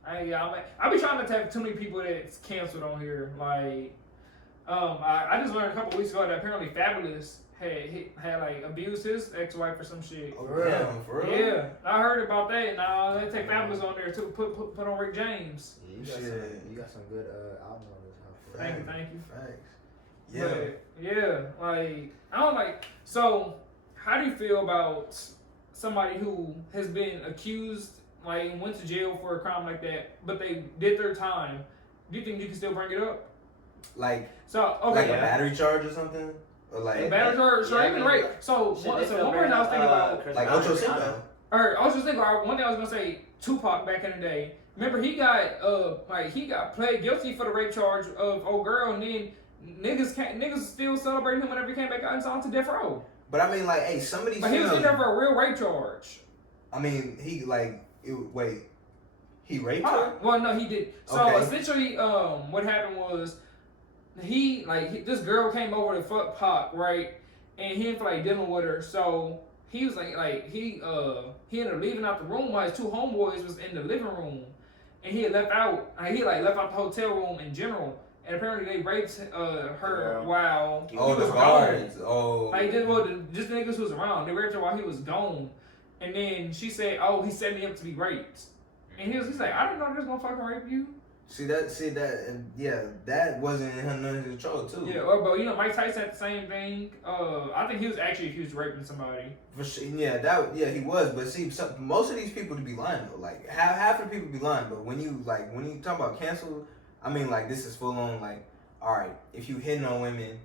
I be trying not to have too many people that's canceled on here. Like, I just learned a couple weeks ago that apparently Fabulous had like abused his ex-wife or some shit. oh, For real? damn, for real. Yeah, I heard about that. Now they take Fabulous on there too. Put on Rick James. Yeah, Shit. you got some good albums on this house. Thank you. Facts. Yeah. But, yeah, like I don't like. So, how do you feel about somebody who has been accused, like went to jail for a crime like that, but they did their time? Do you think you can still bring it up? Like So, okay, like a battery charge or something, or like a battery charge, or yeah, even I mean, rape. So, Shit, one they still person I was thinking about. Chris like Brown Ocho and Cinco. Rihanna. Or I was just thinking, one thing I was gonna say, Tupac back in the day. Remember he got he got played guilty for the rape charge of old girl, and then niggas still celebrating him whenever he came back out and saw him to death row. But I mean, like, hey, some of these But he was in females- there for a real rape charge. I mean, he like wait, he raped Oh, her. well, no, he did. So Okay. essentially, what happened was this girl came over to fuck Pac, right? And he didn't feel like dealing with her, so he was he ended up leaving out the room while his 2 homeboys was in the living room, and he had left out. He left out the hotel room in general, and apparently they raped her Girl. while Oh, he was the gone. guards. Oh, Like just the niggas who was around, they raped her while he was gone, and then she said, "Oh, he set me up to be raped," and he's like, "I didn't know this gonna fucking rape you." see that, and yeah, that wasn't in none of his control too. Yeah, but Mike Tyson had the same thing. I think he was actually accused of raping somebody. For sure, yeah, he was. But see, most of these people to be lying though. Like half of the people be lying. But when you talk about cancel, I mean, like, this is full on. Like, all right, if you hitting on women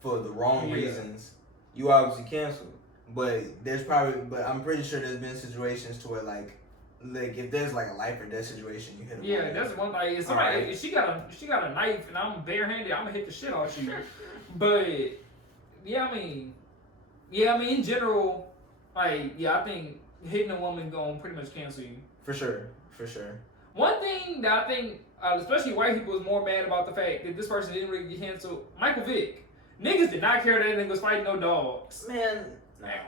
for the wrong Yeah. reasons, you obviously canceled. But I'm pretty sure there's been situations to where like if there's like a life or death situation, you hit a Yeah, woman. that's one thing. If somebody, Alright. if she got a knife and I'm barehanded, I'm gonna hit the shit out of you. But I mean, in general, I think hitting a woman gonna pretty much cancel you. For sure. One thing that I think, especially white people, is more mad about the fact that this person didn't really get canceled. Michael Vick, niggas did not care that nigga was fighting no dogs. Man,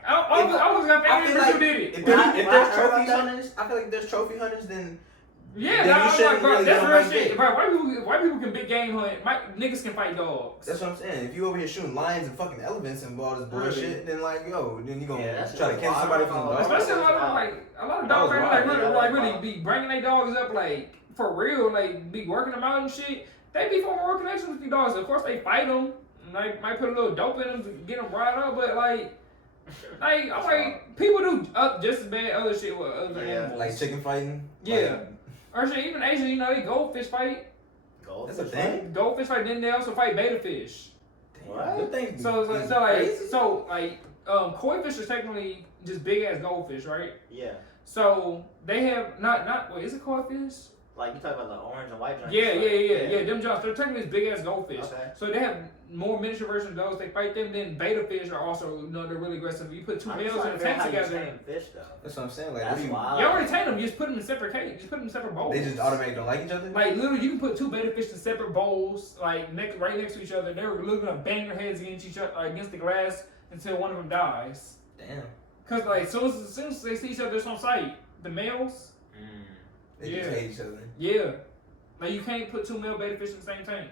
I was gonna I pay feel him like who did it. if When there's I heard trophy about that- hunters, I feel like if there's trophy hunters, then Yeah, Then nah, you I'm shouldn't like, bro, really that's go real like shit. that. Bro, white people can big game hunt. Niggas can fight dogs. that's what I'm saying. If you over here shooting lions and fucking elephants and all this bullshit, then like, then you gonna Yeah, that's try to just cancel somebody wild. from the dog. Especially a lot of That dog was families wild. really be bringing their dogs up like for real, like be working them out and shit. They be forming real connections with these dogs. Of course, they fight them. They might put a little dope in them to get them brought up, but I'm like people do just as bad other shit with other animals. Like chicken fighting. Yeah. Or shit, even Asian, they goldfish fight. That's a thing. Goldfish fight. Then they also fight betta fish. What? Them things be- So is like crazy. koi fish are technically just big ass goldfish, right? Yeah. So they have not wait, is it koi fish? Like you talk about the orange and white joints. Yeah. Them jumps, they're technically big ass goldfish. Okay. So they have more miniature versions of those. They fight them. Then beta fish are also, they're really aggressive. You put two males in a tank together. Fish though. That's what I'm saying. Like, That's what do you, wild. You already tame them. You just put them in separate cages. Just put them in separate bowls. they just automatically don't like each other. Like literally, you can put two beta fish in separate bowls, like right next to each other. They're literally gonna bang their heads against each other, against the glass until one of them dies. Damn. Cause like as soon as they see each other, it's on sight. The males, They just Yeah. hate each other. yeah. Like you can't put two male beta fish in the same tank.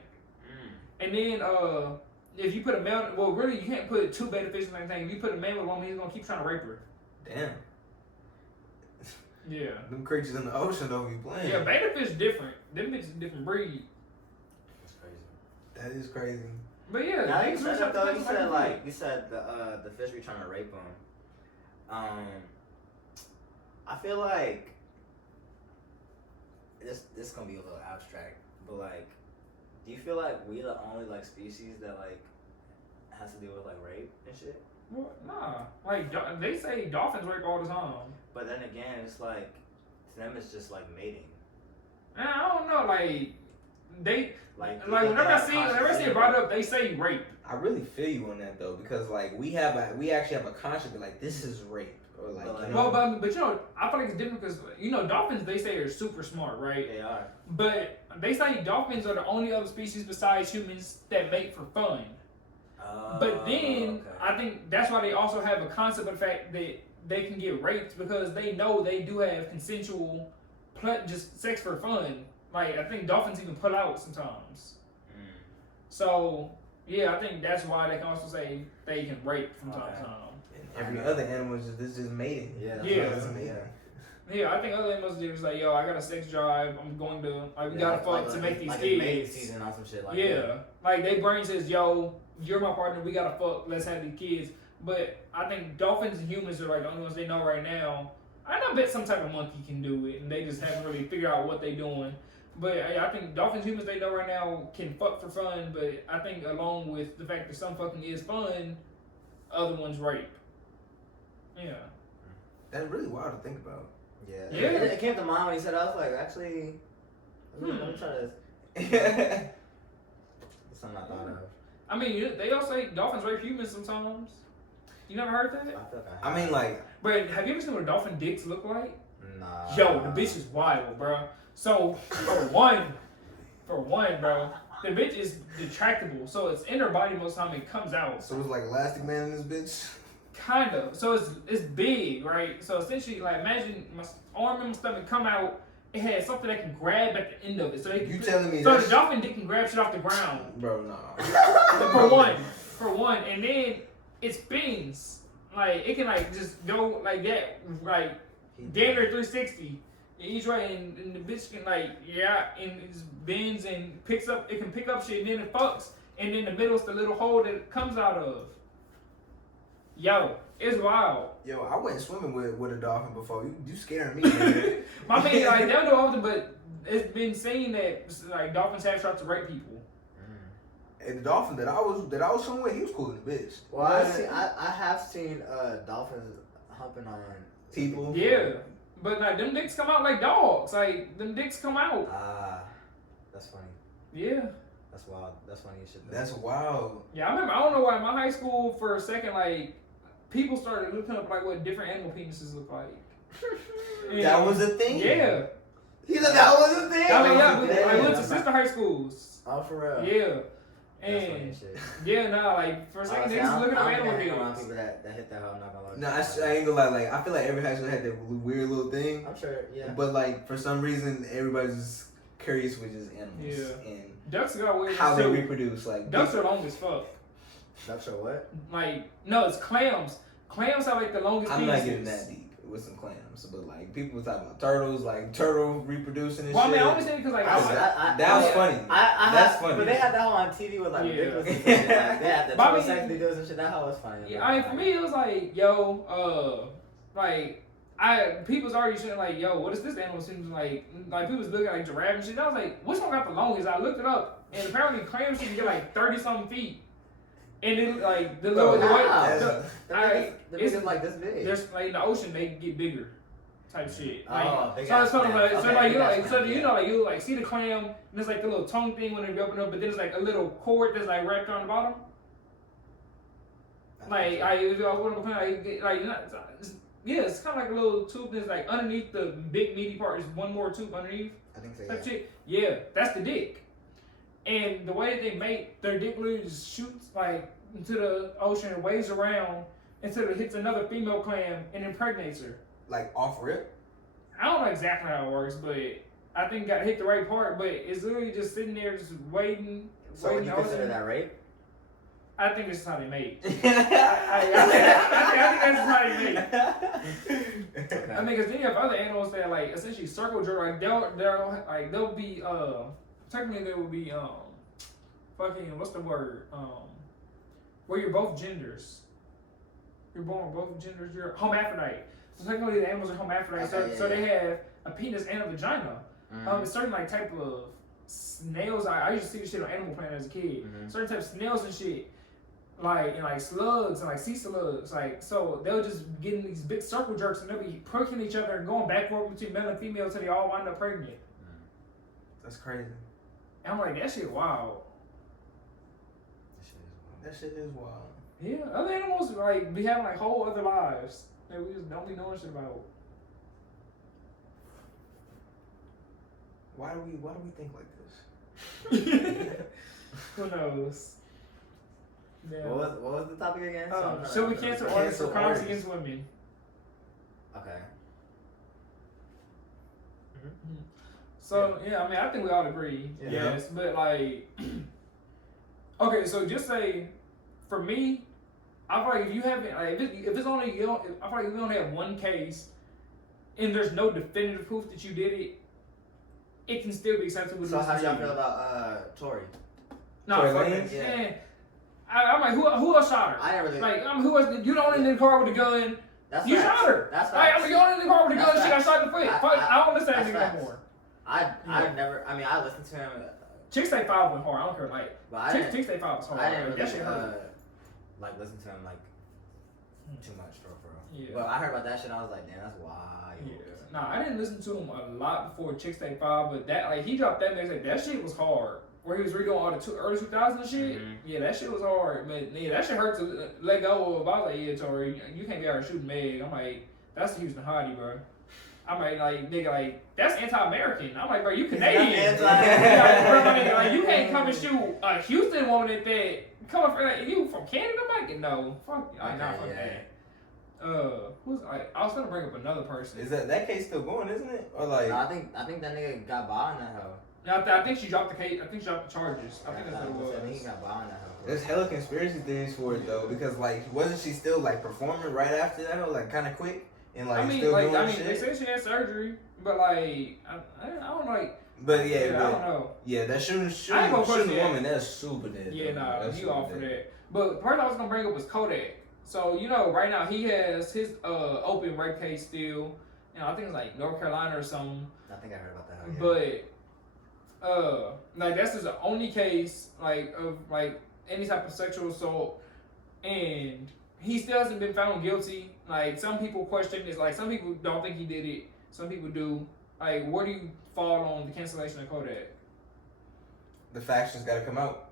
And then if you put a male, well really you can't put two beta fish in the same tank. If you put a male with one, he's gonna keep trying to rape her. Damn. Yeah. Them creatures in the ocean don't be playing. Yeah, beta fish different. Them bitches different breed. That's crazy. That is crazy. But yeah, Now you niggas said reach that out to though. people You said that. like you said the fish be trying to rape them. I feel like this gonna be a little abstract, but like, do you feel like we the only like species that like has to deal with like rape and shit? Well, nah, like they say dolphins rape all the time. But then again, it's like to them it's just like mating. And I don't know, like they Like whenever I see it brought up, they say rape. I really feel you on that though, because like we actually have a conscience of like this is rape or like, But, you know, But you know, I feel like it's different because dolphins they say are super smart, right? They are. But they say dolphins are the only other species besides humans that mate for fun. But then okay. I think that's why they also have a concept of the fact that they can get raped because they know they do have consensual, just sex for fun. Like I think dolphins even pull out sometimes. So yeah, I think that's why they can also say they can rape from time to time. and every other animal is just mating. Yeah. That's Yeah. what That's it is, mating. Yeah, I think other animals do is like, yo, I got a sex drive. I'm going to we gotta fuck to make these like kids. mating season on some shit like Yeah, that. like they brain says, yo, you're my partner. We gotta fuck. Let's have these kids. But I think dolphins and humans are like the only ones they know right now. I bet some type of monkey can do it, and they just haven't really figured out what they're doing. But I think dolphins, humans they know right now can fuck for fun. But I think along with the fact that some fucking is fun, other ones rape. Yeah. That's really wild to think about. Yeah. Yeah. It came to mind when he said, I was like, actually, let me try to. It's something I thought of. I mean, they all say dolphins rape humans sometimes. You never heard that? I feel like I mean, like, But have you ever seen what dolphin dicks look like? Nah. Yo, the bitch is wild, bro. So for one, bro, the bitch is detractable. So it's in her body most of the time. It comes out. so it's like Elastic Man in this bitch. Kind of. So it's big, right? So essentially, like imagine my arm and my stomach come out. It has something that can grab at the end of it. So they can, You telling me so that the dolphin dick can grab shit off the ground. Bro, no. For one, and then it spins. Like it can like just go like that, like damn near 360 each way, and the bitch can like and it just bends and picks up. It can pick up shit, and then it fucks, and then the middle's the little hole that it comes out of. Yo, it's wild. Yo, I went swimming with a dolphin before. You scaring me, man. I mean, like they don't do often, but it's been seen that like dolphins have tried to rape people. And the dolphin that I was swimming with, he was cool in the bitch. Well, I have seen dolphins humping on People. Yeah, but like them dicks come out like dogs. Like them dicks come out. Ah, that's funny. Yeah. That's wild. That's funny as shit. Though. That's wild. Yeah, I remember. I don't know why in my high school for a second, like people started looking up like what different animal penises look like. And, That was a thing. Yeah. He said that was a thing. I mean, yeah, Damn. we went to sister high schools. Oh, for real. Yeah. That's funny And as shit. yeah, nah, like for a second, they just looking up animal around dicks. people that hit that hoe. I'm not gonna lie. No, I ain't gonna lie. Like, I feel like every high school had that weird little thing. I'm sure. Yeah. But like, for some reason, everybody's just curious with just animals and Ducks got weird. how they too. reproduce. Like, Ducks are long as fuck. That's your what? Like no, it's clams. Clams are like the longest. I'm penises. not getting that deep with some clams, but like people was talking about turtles, like turtle reproducing and Well, I shit. mean, I understand because like That was funny. That's funny. But they had that hoe on TV with like Yeah. ridiculous shit. Like, they had the But I turtle mean- sex videos and shit. That hoe was funny. Yeah, I mean, for me, it was like, yo, people's already saying like, yo, what is this animal? Seems like people was looking at like giraffe and shit. I was like, which one got the longest? I looked it up, and apparently clams can get like 30 something feet. And then like the Oh, little the way wow. I- The it's- biggest like this big. there's like in the ocean they get bigger, type shit. Like, Oh, big so ass it's sort of clam. like so Okay, like big you know ass like so clam, you yeah. know like you like see the clam and there's like the little tongue thing when you open up, but then it's like a little cord that's like wrapped around the bottom. Like I open up a clam like yeah, it's kind of like a little tube that's like underneath the big meaty part is one more tube underneath. I think so. Type Yeah. shit. Yeah, that's the dick. And the way that they make their dick literally just shoots like into the ocean and waves around until it hits another female clam and impregnates her. Like off rip. I don't know exactly how it works, but I think got hit the right part. But it's literally just sitting there, just waiting. So would waiting you the consider ocean. that rape? I think this is how they made. I think that's how they made. I mean, because then you have other animals that like essentially circle jerk. Like they'll be technically they will be fucking what's the word where you're both genders. You're born with both genders. You're hermaphrodite. So technically the animals are hermaphrodite. Okay, so they have a penis and a vagina. It's certain like type of snails. I used to see this shit on Animal Planet as a kid. Certain types of snails and shit. Like slugs and like sea slugs, like so they'll just get in these big circle jerks and they'll be perking each other and going back and forth between male and female until they all wind up pregnant. That's crazy. And I'm like, that shit wild. That shit is wild. Yeah, other animals like be having like whole other lives that we just don't be knowing shit about. Why do we think like this? Who knows? Yeah. What was the topic again? Should we cancel artists for crimes artists. against women? Okay. So yeah, I mean, I think we all agree. Yeah. Yes, but like, okay, so just say, for me, I feel like if you haven't, like, if it's only you, don't, I feel like if we only have one case, and there's no definitive proof that you did it, it can still be acceptable. So how do y'all feel about Tori? No, Tory fuck Lanez? that. Man, I'm like, who else shot her? I never really. Like, who else? You don't in the car with a gun. That's You facts. shot her. That's Like, facts. I'm like, you in the car with a gun. That's She got facts. shot in the foot. I don't listen to that that's nigga facts. no more. I never. I mean, I listened to him, Chicks Take 5 went hard. I don't care. Like, but I Chicks didn't. Take 5 was hard. I didn't Like, really that shit hurt. like listen to him like too much for real. Yeah. But I heard about that shit. I was like, damn, that's wild. Yeah. Nah, I didn't listen to him a lot before Chicks Take 5, but that, like, he dropped that mix, like, that shit was hard. Where he was redoing all the early 2000s shit. Yeah, that shit was hard. But yeah, that shit hurt to let go of. I was like, yeah, Tori, you can't be out here shooting Meg. I'm like, that's the Houston hottie, bro. I'm like, nigga, like, that's anti-American. I'm like, bro, you Canadian. Like, you can't come and shoot a Houston woman at that. Coming from, like, you from Canada? I'm like, no. Fuck, like, nah, fuck that. Who's, like, I was gonna bring up another person. Is that case still going, isn't it? Or like No, I think that nigga got by in that hoe. I think she dropped the case. I think she dropped the charges. I think that's what it I think was. he got by in that hoe. there's hella conspiracy theories for it though, because like wasn't she still like performing right after that, like kind of quick and like still doing they shit? said she had surgery, but like, I don't like. But I don't know. yeah, that shooting I ain't gonna shooting push a that. woman, that's super dead. Yeah, though. nah, That's you super off for dead. that. But the person I was gonna bring up was Kodak. So you know, right now he has his open rape case still. You know, I think it's like North Carolina or something. I think I heard about that hoe. Yeah. But like that's just the only case like of like any type of sexual assault, and he still hasn't been found guilty. Like some people question this, like some people don't think he did it, some people do. Like where do you fall on the cancellation of Kodak? The factions got to come out,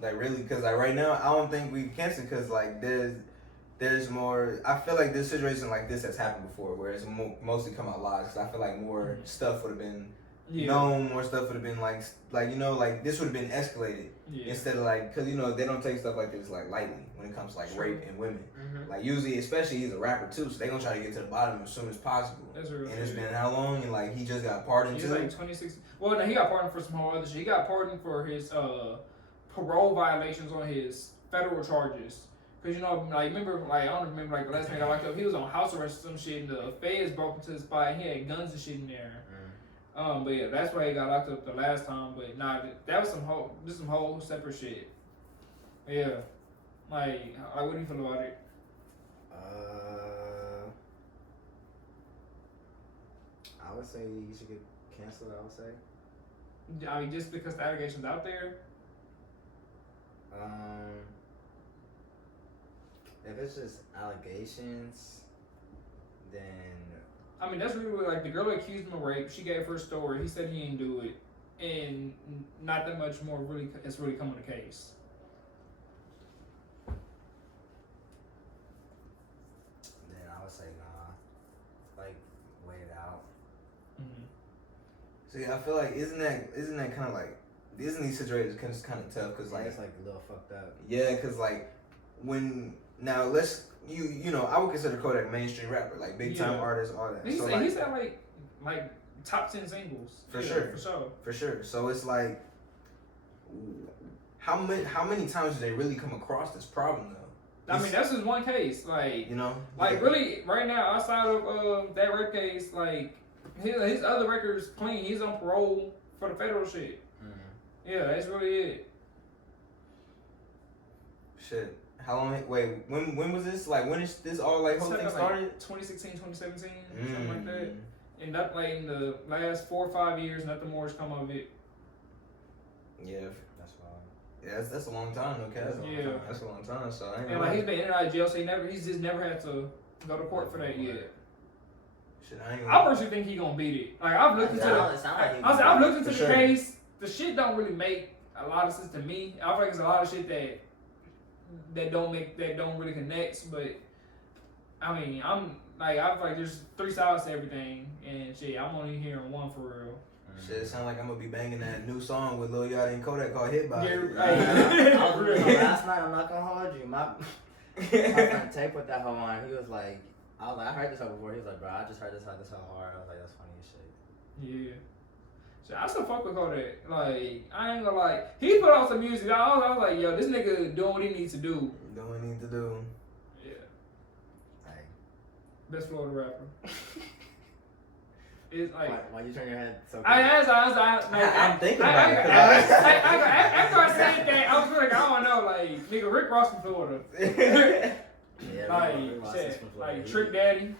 like really, because like right now I don't think we can cancel because like there's more. I feel like this situation like this has happened before, where it's mostly come out live. Because I feel like more stuff would have been known, more stuff would have been like you know like this would have been escalated instead of like because you know they don't take stuff like this like lightly when it comes to like rape and women. Like usually, especially he's a rapper too, so they gonna try to get to the bottom as soon as possible. That's real. And it's been how long? And like he just got pardoned He's too. like 2016. Well, no, he got pardoned for some whole other shit. He got pardoned for his parole violations on his federal charges. Cause you know, like remember, like I don't remember, like the last thing I locked up, he was on house arrest or some shit, and the feds broke into the spot. And he had guns and shit in there. But yeah, that's why he got locked up the last time. But nah, that was some whole separate shit. Yeah, like what do you feel about it? I would say you should get canceled. I would say. I mean, just because the allegations out there. it's just allegations, then I mean, that's really like the girl that accused him of rape. She gave her story. He said he didn't do it, and not that much more really. It's really coming to case. then I would say nah. Like wait it out. Mm-hmm. See, I feel like isn't that kind of like isn't these situations kind of tough because Like like it's like a little fucked up. yeah, because like when now let's you know I would consider Kodak a mainstream rapper like big time Yeah. artist all that. He So said, like top 10 singles For Yeah, sure. for sure. For sure. So it's like, how many times do they really come across this problem though? I mean, that's just one case. Like, You know, like really, right now, outside of that rape case, like his other records clean. He's on parole for the federal shit. Mm-hmm. Yeah, that's really it. Shit. How long? Wait, when was this? Like, when is this all like whole thing started? 2016, 2017, something like that. And that like in the last 4 or 5 years, nothing more has come of it. Yeah. That's wild. Yeah, that's a long time, okay? Yeah. That's a long time. So I ain't And like he's been in and out of jail, so he's just never had to go to court for that yet. Shit, I ain't. I personally think he gonna beat it. Like I've looked into I've looked into For the sure. case. The shit don't really make a lot of sense to me. I feel like it's a lot of shit that don't really connect. But I mean, I feel like there's 3 sides to everything, and shit, I'm only hearing one for real. Shit, it sound like I'm gonna be banging that new song with Lil Yachty and Kodak called "Hit By." Yeah, It. right. I was reading last night. I'm not gonna hold you. My friend Tay put that hoe on. He was like, I heard this hoe before. He was like, bro, I just heard this hoe hard. I was like, that's funny as shit. Yeah. So I still fuck with Kodak. Like, I ain't gonna lie. He put out some music. I was like, yo, this nigga doing what he needs to do. Do what we need to do. Yeah. Like, Best Florida rapper. It's like. why you turn your head so? I'm thinking about it. After I said that, I was like, I don't know, like, nigga, Rick Ross from Florida. Yeah, Like, Rick Ross is shit, from Florida. like Trick Daddy.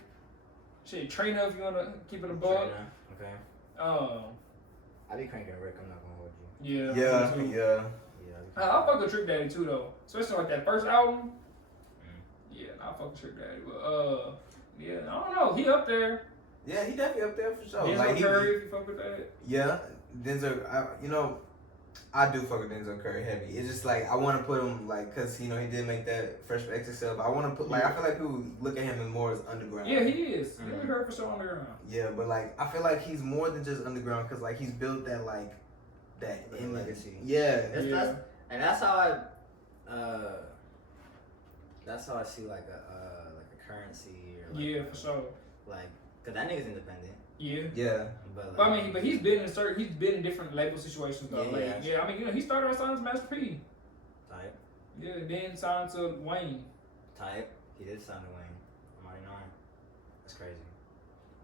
Shit, Trina if you wanna keep it a buck. Okay. Um, I be cranking Rick. I'm not gonna hold yeah. Yeah, me too. yeah. you. Yeah. I fuck with Trick Daddy too though, especially like that first album. Yeah, I fuck with Trick Daddy, but yeah, I don't know, he up there. Yeah, he definitely up there for sure. Denzel Like, Curry, if you fuck with that. Yeah, Denzel. I do fuck with Denzel Curry heavy. It's just like I want to put him like, cause he did make that Fresh for XXL. But I want to put like I feel like people look at him as more as underground. Yeah, he is. Mhm. He heard for sure underground. Yeah, but like I feel like he's more than just underground, cause like he's built that like that image. Legacy. Yeah. Yeah. That's how I see like a currency or like Yeah, for sure. like, cause that nigga's independent. Yeah. Yeah. But But I mean, he's been in different label situations though. Yeah. I mean, he started out signing to Master P. type. Yeah, then signed to Wayne. He did sign to Wayne. I'm already knowing. That's crazy.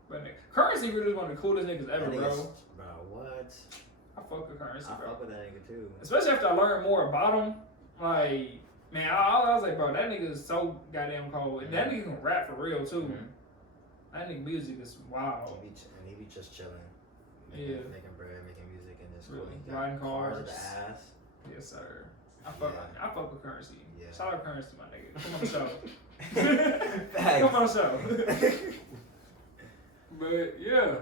But Currency really is one of the coolest niggas ever, That bro. nigga's- Bro, what? I fuck with Currency, I bro. fuck with that nigga too. Especially after I learned more about him. Like, man, I was like, bro, that nigga is so goddamn cold. And that nigga can rap for real too. Mhm. That nigga music is wild. He be just chilling. Yeah. Making bread, making music, and just Really. going Riding cars cars. to the ass. Yes, sir. I fuck with Currency. Yeah. Shout out Currency, my nigga. Come on the show. Facts. Come on the show. But yeah,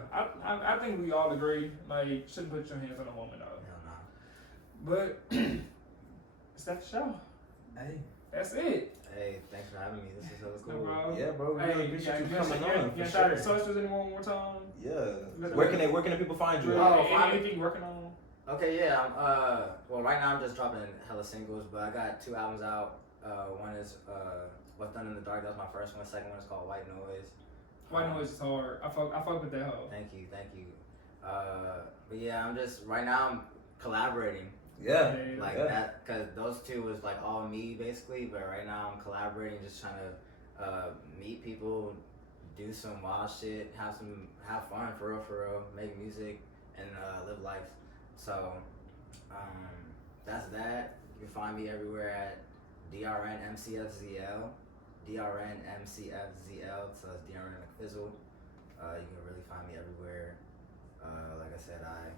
I think we all agree. Like, shouldn't put your hands on a woman though. Hell nah. But it's that the show. Hey. That's it. Hey, thanks for having me. This is hella No cool. problem. Yeah, bro. We Hey, really appreciate you coming you on. can For shout out sure. the socials anymore one more time. Yeah. Where can the people find you? Oh, find me. Anything you working on? Okay, yeah. Well, right now I'm just dropping hella singles, but I got 2 albums out. One is What's Done in the Dark. That was my first one. Second one is called White Noise. White Noise is hard. I fuck with that hoe. Thank you. But yeah, right now I'm collaborating Yeah. like Yeah. that, cause those 2 was like all me basically. But right now I'm collaborating, just trying to meet people, do some wild shit, have fun for real, make music and live life. So that's that. You can find me everywhere at DRN MCFZL. DRN MCFZL, so it's DRN McFizzle. You can really find me everywhere. Like I said, I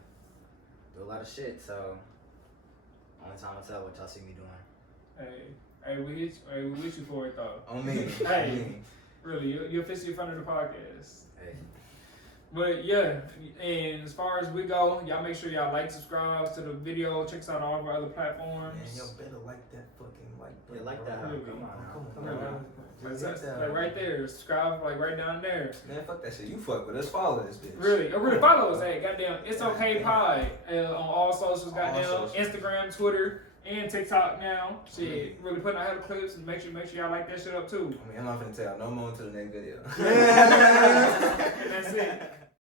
do a lot of shit, so only time will tell what y'all see me doing. Hey, we wish you for it though. On me. Hey. On me. Really, you're officially a friend of the podcast. Hey. But yeah, and as far as we go, y'all make sure y'all like, subscribe to the video, check us out on all of our other platforms. Man, y'all better like that fucking like. Yeah, like that. Really? Come on now. Come on. Like, Just hit that. like right there, subscribe like right down there. Man, fuck that shit. You fuck with us. Follow this bitch. Really follow us. Hey, goddamn, it's okay pod on all socials. Goddamn, socials. Instagram, Twitter, and TikTok now. Shit, really putting out the clips and make sure y'all like that shit up too. I mean, I'm not finna tell no more until the next video. And that's it.